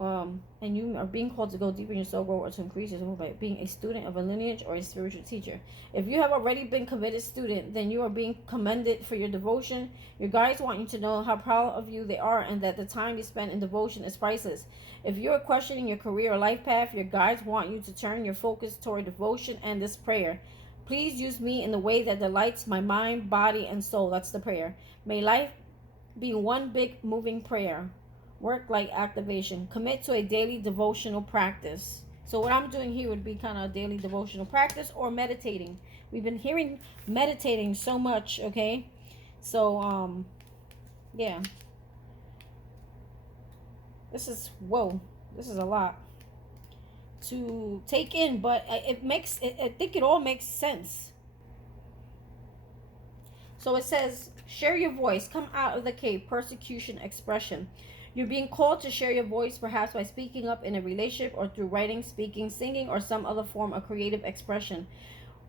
And you are being called to go deeper in your soul growth or to increase your soul by being a student of a lineage or a spiritual teacher. If you have already been committed student, then you are being commended for your devotion. Your guides want you to know how proud of you they are and that the time you spend in devotion is priceless. If you are questioning your career or life path, your guides want you to turn your focus toward devotion and this prayer. Please use me in the way that delights my mind, body, and soul. That's the prayer. May life be one big moving prayer. Work like activation. Commit to a daily devotional practice. So what I'm doing here would be kind of a daily devotional practice or meditating. We've been hearing meditating so much, okay? So, yeah. This is a lot to take in, but I think it all makes sense. So it says, share your voice. Come out of the cave. Persecution expression. You're being called to share your voice, perhaps by speaking up in a relationship or through writing, speaking, singing, or some other form of creative expression.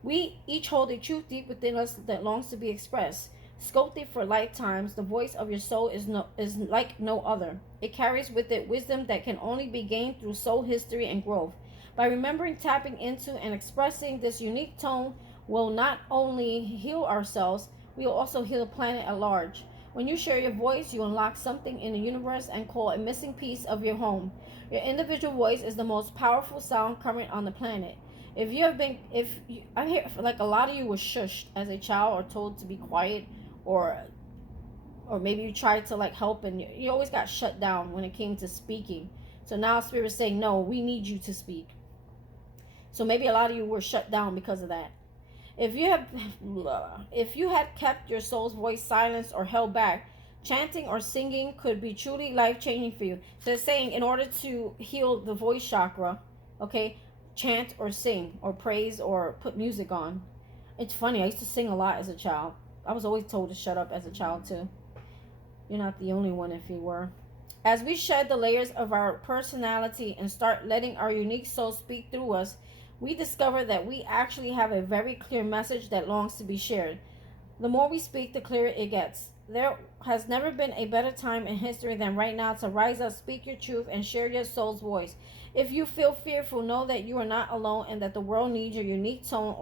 We each hold a truth deep within us that longs to be expressed. Sculpted for lifetimes, the voice of your soul is like no other. It carries with it wisdom that can only be gained through soul history and growth. By remembering, tapping into, and expressing this unique tone will not only heal ourselves, we will also heal the planet at large. When you share your voice, you unlock something in the universe and call a missing piece of your home. Your individual voice is the most powerful sound current on the planet. I hear like a lot of you were shushed as a child or told to be quiet, or maybe you tried to like help and you always got shut down when it came to speaking. So now Spirit's saying, no, we need you to speak. So maybe a lot of you were shut down because of that. If you had kept your soul's voice silenced or held back, chanting or singing could be truly life-changing for you. So it's saying in order to heal the voice chakra, okay, chant or sing or praise or put music on. It's funny, I used to sing a lot as a child. I was always told to shut up as a child too. You're not the only one if you were. As we shed the layers of our personality and start letting our unique soul speak through us, we discover that we actually have a very clear message that longs to be shared. The more we speak, the clearer it gets. There has never been a better time in history than right now to rise up, speak your truth, and share your soul's voice. If you feel fearful, know that you are not alone and that the world needs your unique tone in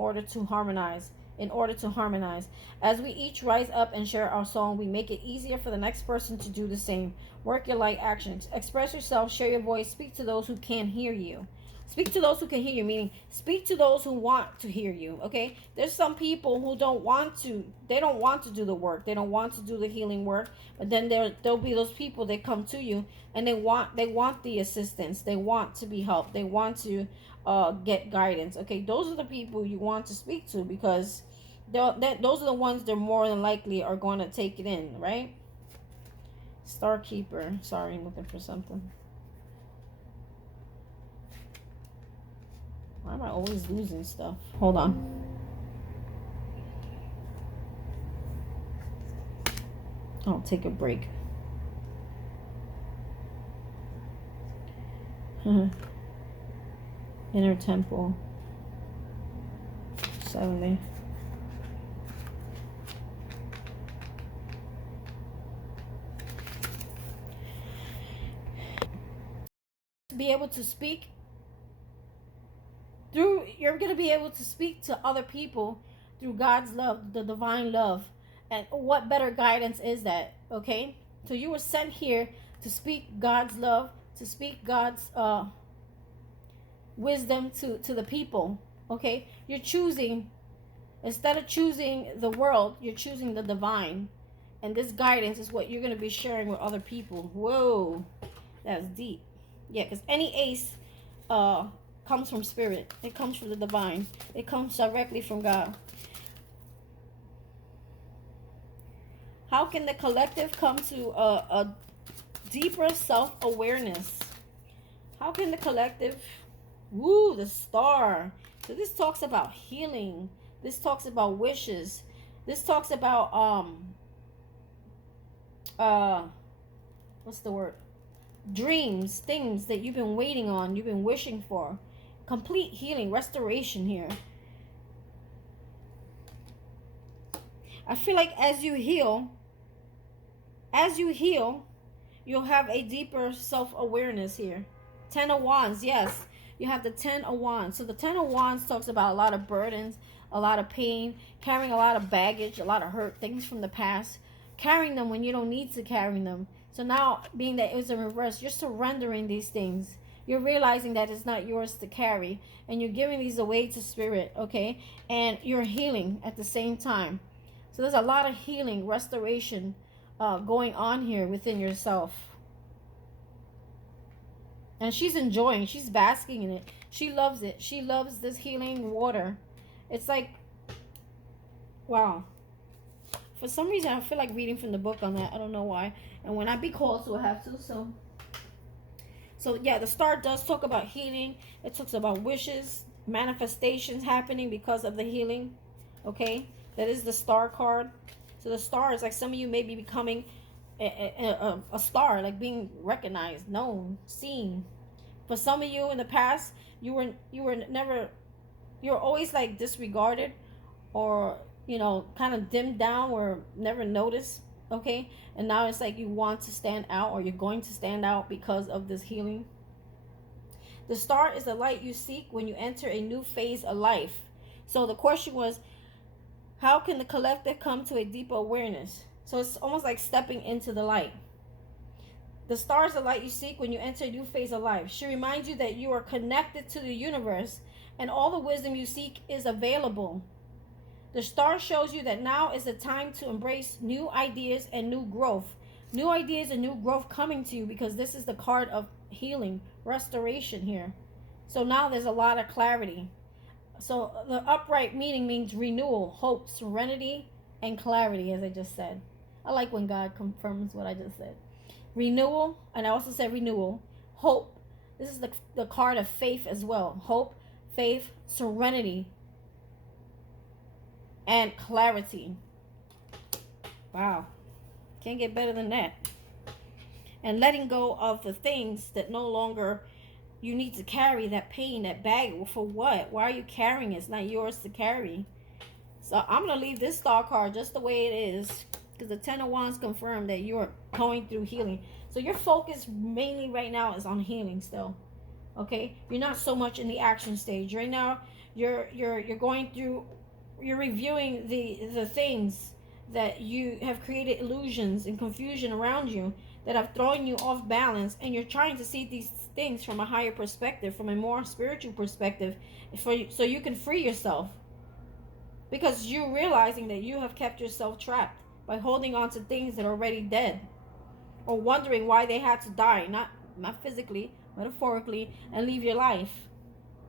order to harmonize. As we each rise up and share our song, we make it easier for the next person to do the same. Work your light actions. Express yourself, share your voice, speak to those who can hear you. Speak to those who can hear you, meaning speak to those who want to hear you, okay? There's some people who they don't want to do the work. They don't want to do the healing work. But then there'll be those people that come to you and they want the assistance. They want to be helped. They want to get guidance, okay? Those are the people you want to speak to because those are the ones they're more than likely are going to take it in, right? Star Keeper. Sorry, I'm looking for something. Why am I always losing stuff? Hold on. I'll take a break. Inner Temple. 70. To be able to speak through, you're going to be able to speak to other people through God's love, the divine love. And what better guidance is that, okay? So you were sent here to speak God's love, to speak God's wisdom to the people, okay? You're choosing, instead of choosing the world, you're choosing the divine. And this guidance is what you're going to be sharing with other people. Whoa, that's deep. Yeah, because any ace comes from spirit. It comes from the divine. It comes directly from God. How can the collective come to a deeper self-awareness? How can the collective... Woo, the Star. So this talks about healing. This talks about wishes. This talks about what's the word? Dreams, things that you've been waiting on, you've been wishing for. Complete healing, restoration here. I feel like as you heal, you'll have a deeper self-awareness here. 10 of Wands, yes. You have the 10 of Wands. So the 10 of Wands talks about a lot of burdens, a lot of pain, carrying a lot of baggage, a lot of hurt, things from the past, carrying them when you don't need to carry them. So now, being that it was in reverse, you're surrendering these things. You're realizing that it's not yours to carry, and you're giving these away to spirit, okay? And you're healing at the same time. So there's a lot of healing, restoration going on here within yourself. And she's enjoying, she's basking in it. She loves it. She loves this healing water. It's like, wow. For some reason, I feel like reading from the book on that. I don't know why. And when I be called to, I have to. So yeah, the Star does talk about healing. It talks about wishes, manifestations happening because of the healing. Okay, that is the Star card. So the Star is like some of you may be becoming a star, like being recognized, known, seen. For some of you in the past, you were always like disregarded, or kind of dimmed down or never noticed, okay? And now it's like you want to stand out, or you're going to stand out because of this healing. The Star is the light you seek when you enter a new phase of life. So the question was, how can the collective come to a deeper awareness? So it's almost like stepping into the light. The Star is the light you seek when you enter a new phase of life. She reminds you that you are connected to the universe, and all the wisdom you seek is available. The Star shows you that now is the time to embrace new ideas and new growth. New ideas and new growth coming to you, because this is the card of healing, restoration here. So now there's a lot of clarity. So the upright meaning means renewal, hope, serenity, and clarity, as I just said. I like when God confirms what I just said. Renewal, and I also said renewal, hope. This is the card of faith as well. Hope, faith, serenity, and clarity. Wow. Can't get better than that. And letting go of the things that no longer you need to carry, that pain, that bag. For what? Why are you carrying it? It's not yours to carry. So I'm going to leave this Star card just the way it is, because the Ten of Wands confirmed that you're going through healing. So your focus mainly right now is on healing still. Okay, you're not so much in the action stage right now. You're going through, you're reviewing the things that you have created illusions and confusion around you that have thrown you off balance, and you're trying to see these things from a higher perspective, from a more spiritual perspective, so you can free yourself, because you're realizing that you have kept yourself trapped by holding on to things that are already dead, or wondering why they had to die, not physically, metaphorically, and leave your life.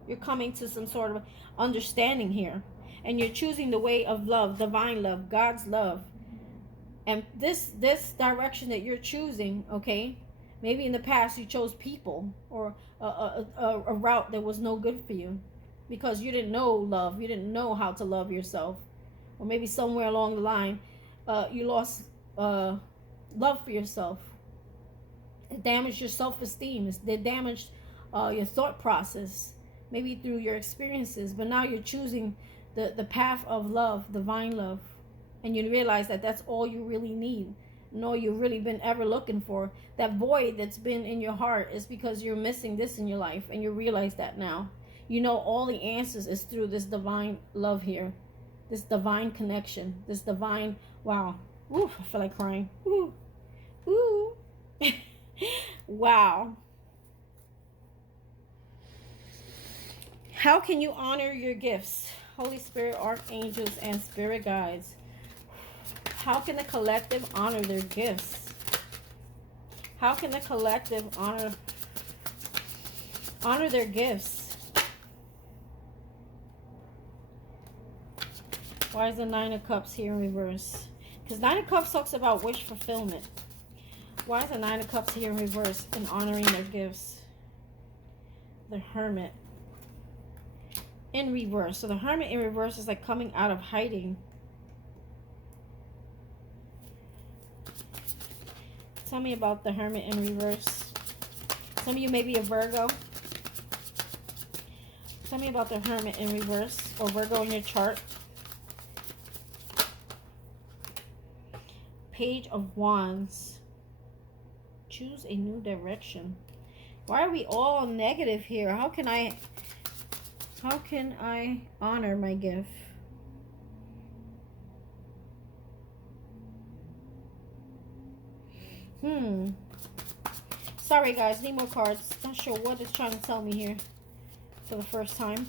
You're coming to some sort of understanding here, and you're choosing the way of love, divine love, God's love. And this direction that you're choosing, okay, maybe in the past you chose people, or a route that was no good for you, because you didn't know love, you didn't know how to love yourself, or maybe somewhere along the line you lost love for yourself. It damaged your self-esteem. It damaged your thought process, maybe through your experiences. But now you're choosing the path of love, divine love, and you realize that that's all you really need, and all you've really been ever looking for. That void that's been in your heart is because you're missing this in your life, and you realize that now. You know all the answers is through this divine love here, this divine connection, this divine, wow. Ooh, I feel like crying. Ooh. Ooh. Wow. How can you honor your gifts? Holy Spirit, archangels, and spirit guides. How can the collective honor their gifts? How can the collective honor their gifts? Why is the Nine of Cups here in reverse? Because Nine of Cups talks about wish fulfillment. Why is the Nine of Cups here in reverse and honoring their gifts? The Hermit in reverse. So the Hermit in reverse is like coming out of hiding. Tell me about the Hermit in reverse. Some of you may be a Virgo. Tell me about the Hermit in reverse, or Virgo in your chart. Page of Wands. Choose a new direction. Why are we all negative here? How can I honor my gift? Sorry guys, need more cards. Not sure what it's trying to tell me here for the first time.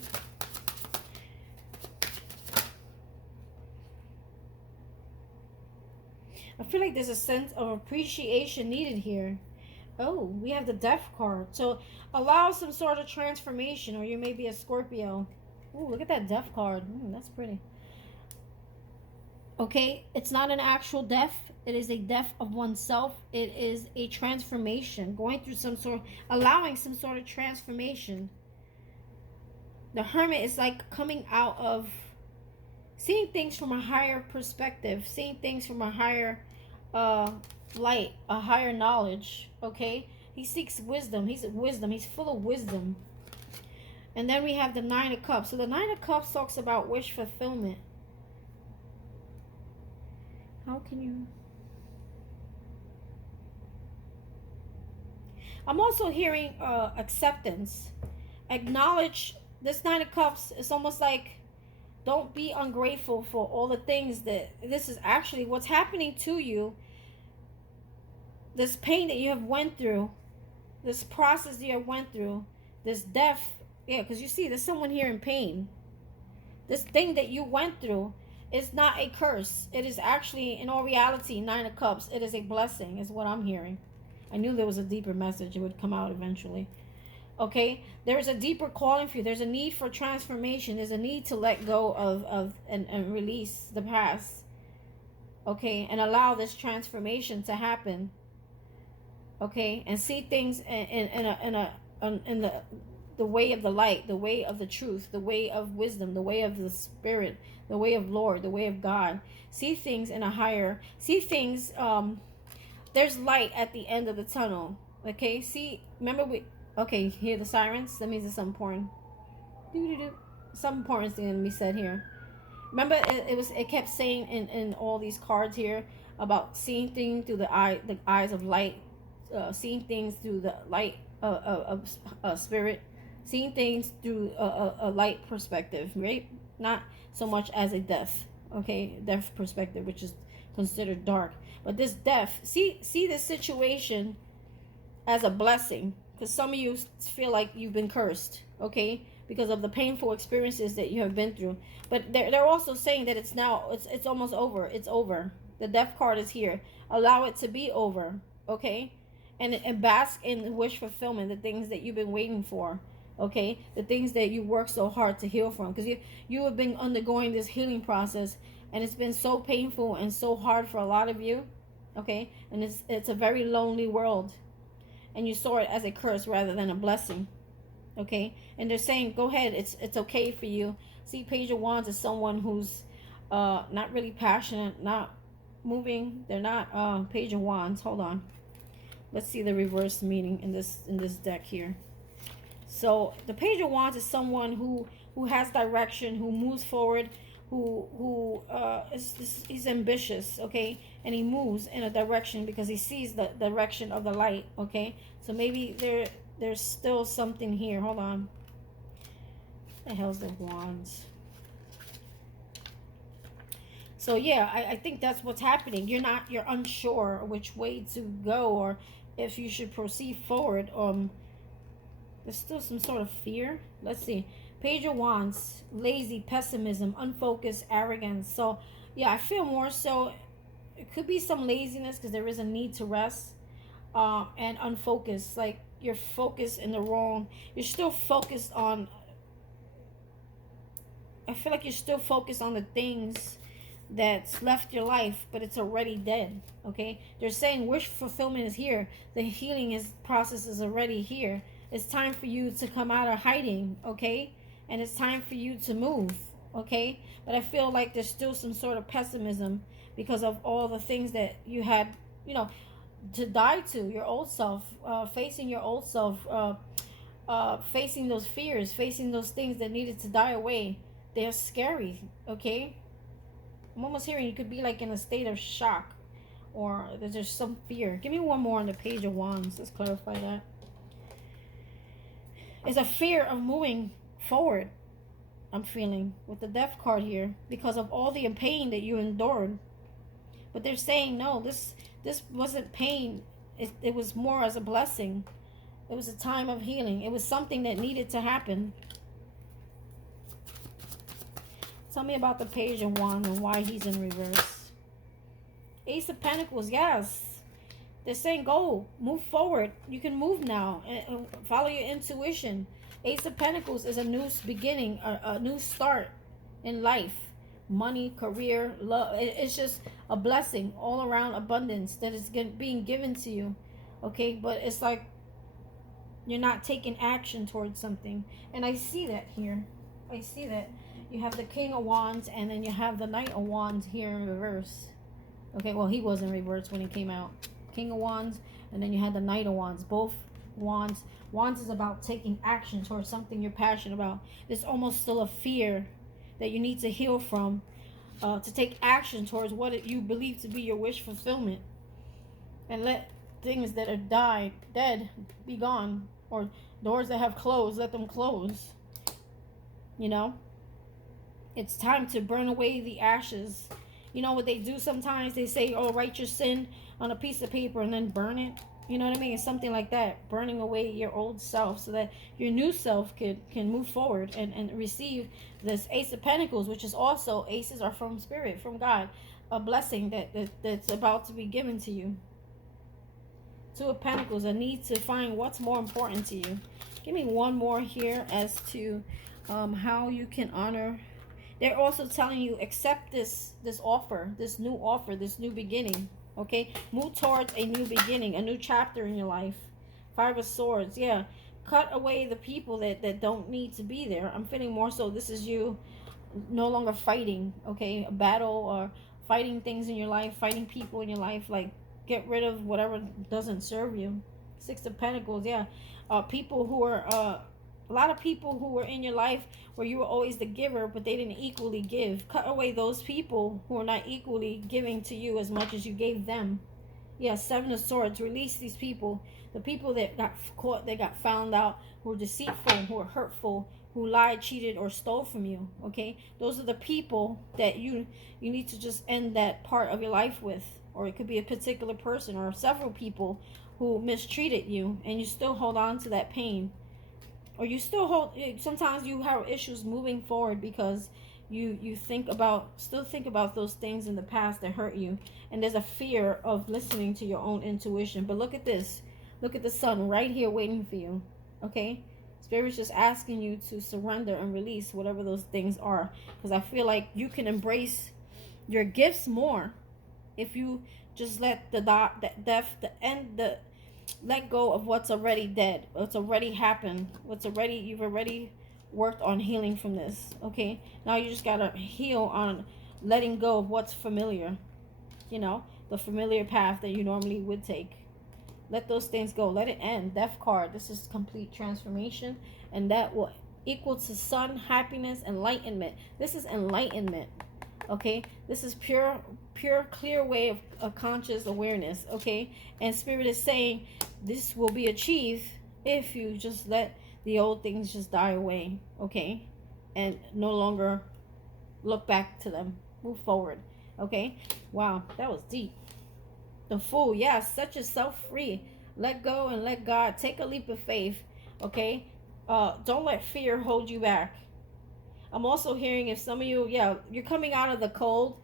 I feel like there's a sense of appreciation needed here. Oh, we have the Death card. So allow some sort of transformation, or you may be a Scorpio. Oh, look at that Death card. That's pretty. Okay, it's not an actual death. It is a death of oneself. It is a transformation, going through some sort, allowing some sort of transformation. The Hermit is like coming out of seeing things from a higher perspective, seeing things from a higher light, a higher knowledge. Okay, he seeks wisdom. He's full of wisdom. And then we have the Nine of Cups. So the Nine of Cups talks about wish fulfillment. How can you? I'm also hearing acceptance. Acknowledge. This Nine of Cups is almost like, don't be ungrateful for all the things that this is actually what's happening to you. This pain that you have went through, this process that you have went through, this death. Yeah, because you see, there's someone here in pain. This thing that you went through is not a curse. It is actually, in all reality, Nine of Cups. It is a blessing, is what I'm hearing. I knew there was a deeper message. It would come out eventually. Okay, there is a deeper calling for you. There's a need for transformation. There's a need to let go of and release the past. Okay, and allow this transformation to happen. Okay, and see things in the way of the light, the way of the truth, the way of wisdom, the way of the Spirit, the way of Lord, the way of God. See things in a higher. See things. There's light at the end of the tunnel. Okay, see. Remember we. Okay, hear the sirens? That means it's something important. Something important is going to be said here. Remember, it kept saying in all these cards here, about seeing things through the eyes of light, seeing things through the light of spirit, seeing things through a light perspective, right? Not so much as a death, okay, death perspective, which is considered dark. But this death, see this situation as a blessing, because some of you feel like you've been cursed, okay, because of the painful experiences that you have been through. But they're also saying that it's almost over. It's over. The death card is here. Allow it to be over, okay, and bask in wish fulfillment, the things that you've been waiting for, okay, the things that you worked so hard to heal from, because you have been undergoing this healing process, and it's been so painful and so hard for a lot of you, okay, and it's a very lonely world, and you saw it as a curse rather than a blessing, okay. And they're saying, go ahead, it's okay for you. See, Page of Wands is someone who's not really passionate, not moving. They're not Page of Wands. Hold on, let's see the reverse meaning in this deck here. So the Page of Wands is someone who has direction, who moves forward, who he's ambitious, okay, and he moves in a direction because he sees the direction of the light, okay. So maybe there's still something here. Hold on. What the hell's the Wands? So yeah, I think that's what's happening. You're unsure which way to go, or if you should proceed forward. There's still some sort of fear. Let's see. Page of Wands, lazy, pessimism, unfocused, arrogance. So yeah, I feel more so it could be some laziness because there is a need to rest, and unfocused. Like you're focused in the wrong. You're still focused on. I feel like you're still focused on the things that's left your life, but it's already dead, okay. They're saying wish fulfillment is here. The healing process is already here. It's time for you to come out of hiding, okay, and it's time for you to move, okay. But I feel like there's still some sort of pessimism because of all the things that you had, to die to your old self, facing your old self, facing those fears, facing those things that needed to die away. They're scary, okay. I'm almost hearing you could be like in a state of shock, or there's some fear. Give me one more on the Page of Wands. Let's clarify that. It's a fear of moving forward, I'm feeling, with the Death card here, because of all the pain that you endured. But they're saying, no, this wasn't pain. It was more as a blessing. It was a time of healing. It was something that needed to happen. Tell me about the Page of Wands and why he's in reverse. Ace of Pentacles, yes. They're saying go, move forward. You can move now. Follow your intuition. Ace of Pentacles is a new beginning, a new start in life. Money, career, love. It's just a blessing, all around abundance that is being given to you. Okay, but it's like you're not taking action towards something. And I see that here. I see that. You have the King of Wands, and then you have the Knight of Wands here in reverse. Okay, well, he was in reverse when he came out. King of Wands, and then you had the Knight of Wands. Both Wands. Wands is about taking action towards something you're passionate about. There's almost still a fear that you need to heal from, to take action towards what you believe to be your wish fulfillment. And let things that are dead, be gone. Or doors that have closed, let them close. It's time to burn away the ashes. You know what they do sometimes? They say, oh, write your sin on a piece of paper and then burn it. You know what I mean? It's something like that. Burning away your old self so that your new self can move forward and receive this Ace of Pentacles, which is also, aces are from spirit, from God. A blessing that's about to be given to you. Two of Pentacles, a need to find what's more important to you. Give me one more here as to how you can honor. They're also telling you, accept this offer, this new beginning, okay? Move towards a new beginning, a new chapter in your life. Five of Swords, yeah. Cut away the people that don't need to be there. I'm feeling more so this is you no longer fighting, okay? A battle or fighting things in your life, fighting people in your life. Like, get rid of whatever doesn't serve you. Six of Pentacles, yeah. People who are A lot of people who were in your life where you were always the giver, but they didn't equally give. Cut away those people who are not equally giving to you as much as you gave them. Yeah, Seven of Swords. Release these people. The people that got caught, that got found out, who are deceitful, who are hurtful, who lied, cheated, or stole from you. Okay, those are the people that you need to just end that part of your life with. Or it could be a particular person or several people who mistreated you, and you still hold on to that pain. Or you still hold, sometimes you have issues moving forward because you think about those things in the past that hurt you, and there's a fear of listening to your own intuition. But look at this. Look at the sun right here waiting for you. Okay? Spirit's just asking you to surrender and release whatever those things are, because I feel like you can embrace your gifts more if you just let let go of what's already dead, what's already happened, you've already worked on healing from this. Okay, now you just gotta heal on letting go of what's familiar, the familiar path that you normally would take. Let those things go. Let it end. Death card. This is complete transformation, and that will equal to sun, happiness, enlightenment. This is enlightenment. Okay, this is pure clear way of conscious awareness. Okay, and Spirit is saying this will be achieved if you just let the old things just die away. Okay, and no longer look back to them. Move forward. Okay, wow, that was deep. The Fool. Yes, set yourself free. Let go and let God. Take a leap of faith. Okay, don't let fear hold you back. I'm also hearing, if some of you, you're coming out of the cold,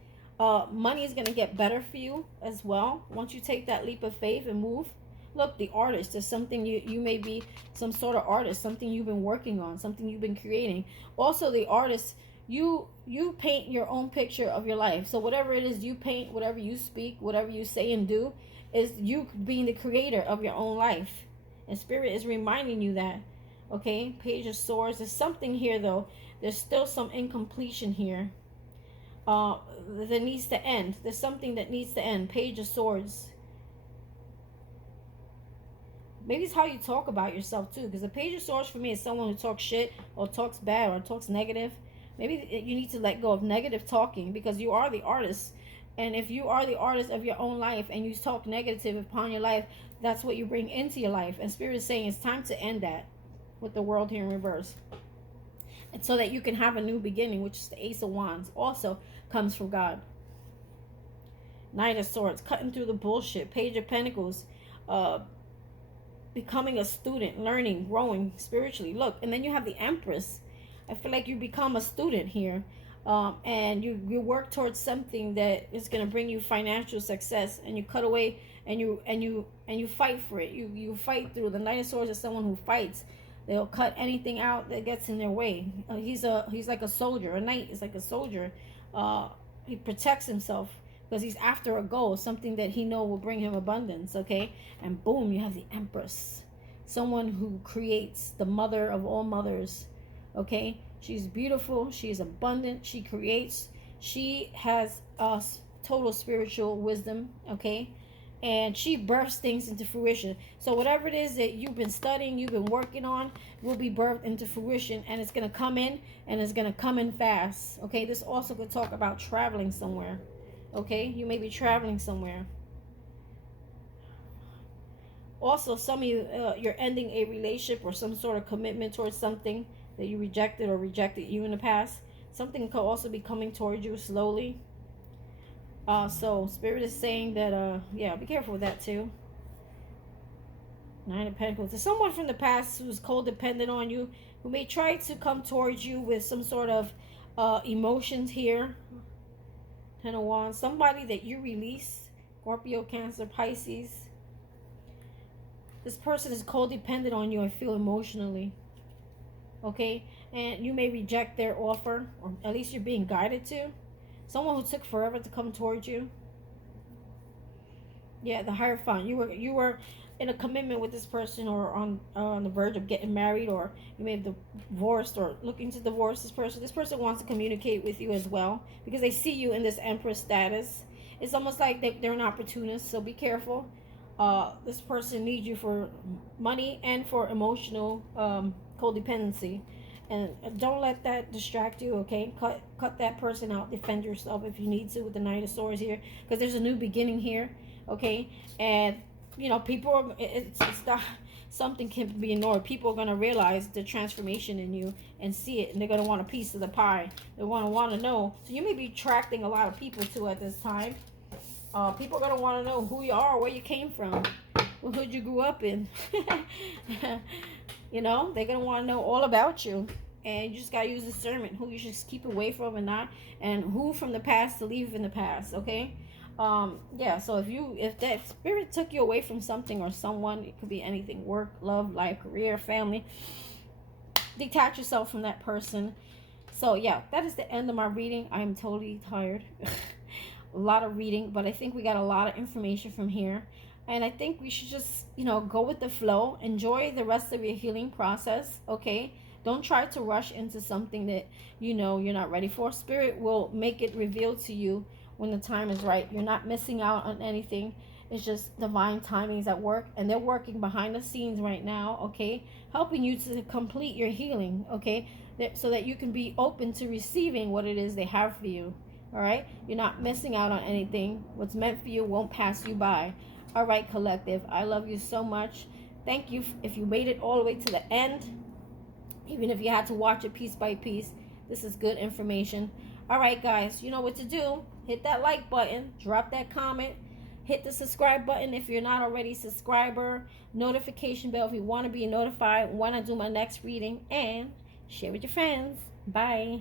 money is going to get better for you as well once you take that leap of faith and move. Look, the artist, there's something you may be some sort of artist, something you've been working on, something you've been creating. Also, the artist, you paint your own picture of your life. So whatever it is you paint, whatever you speak, whatever you say and do, is you being the creator of your own life. And Spirit is reminding you that. Okay, Page of Swords. There's something here though. There's still some incompletion here that needs to end. There's something that needs to end. Page of Swords. Maybe it's how you talk about yourself too, because the Page of Swords for me is someone who talks shit or talks bad or talks negative. Maybe you need to let go of negative talking, because you are the artist. And if you are the artist of your own life and you talk negative upon your life, that's what you bring into your life. And Spirit is saying it's time to end that with the World here in reverse. And so that you can have a new beginning, which is the Ace of Wands, also comes from God. Knight of Swords, cutting through the bullshit. Page of Pentacles, becoming a student, learning, growing spiritually. Look, and then you have the Empress. I feel like you become a student here, and you work towards something that is going to bring you financial success, and you cut away and you fight for it. You fight through. The Knight of Swords is someone who fights. They'll cut anything out that gets in their way. He's like a soldier. A knight is like a soldier. He protects himself because he's after a goal, something that he know will bring him abundance. Okay, and boom, you have the Empress, someone who creates, the mother of all mothers. Okay, she's beautiful. She is abundant. She creates. She has total spiritual wisdom. Okay. And she births things into fruition. So whatever it is that you've been studying, you've been working on, will be birthed into fruition. And it's going to come in, and it's going to come in fast. Okay, this also could talk about traveling somewhere. Okay, you may be traveling somewhere. Also, some of you, you're ending a relationship or some sort of commitment towards something that you rejected or rejected you in the past. Something could also be coming towards you slowly. So Spirit is saying that, be careful with that too. Nine of Pentacles. There's someone from the past who's codependent on you, who may try to come towards you with some sort of emotions here. Ten of Wands. Somebody that you release. Scorpio, Cancer, Pisces. This person is codependent on you, I feel, emotionally. Okay? And you may reject their offer, or at least you're being guided to. Someone who took forever to come towards you. Yeah, the Hierophant. You were in a commitment with this person, or on the verge of getting married, or you may have divorced or looking to divorce this person. This person wants to communicate with you as well, because they see you in this Empress status. It's almost like they're an opportunist, so be careful. This person needs you for money and for emotional codependency. And don't let that distract you, okay? Cut that person out. Defend yourself if you need to with the Knight of Swords here, because there's a new beginning here, okay? And people are, it's not something can be ignored. People are gonna realize the transformation in you and see it, and they're gonna want a piece of the pie. They want to know. So you may be attracting a lot of people too at this time. People are gonna want to know who you are, where you came from, what hood you grew up in. They're gonna want to know all about you, and you just gotta use discernment who you should keep away from and not, and who from the past to leave in the past. Okay. So if that spirit took you away from something or someone, it could be anything: work, love, life, career, family. Detach yourself from that person. So yeah, that is the end of my reading. I am totally tired. A lot of reading, but I think we got a lot of information from here. And I think we should just, go with the flow. Enjoy the rest of your healing process, okay? Don't try to rush into something that you're not ready for. Spirit will make it revealed to you when the time is right. You're not missing out on anything. It's just divine timings at work, and they're working behind the scenes right now, okay? Helping you to complete your healing, okay? So that you can be open to receiving what it is they have for you, all right? You're not missing out on anything. What's meant for you won't pass you by. All right, collective, I love you so much. Thank you if you made it all the way to the end, even if you had to watch it piece by piece. This is good information. All right, guys, you know what to do. Hit that like button, drop that comment, hit the subscribe button if you're not already a subscriber, notification bell if you want to be notified when I do my next reading, and share with your friends. Bye.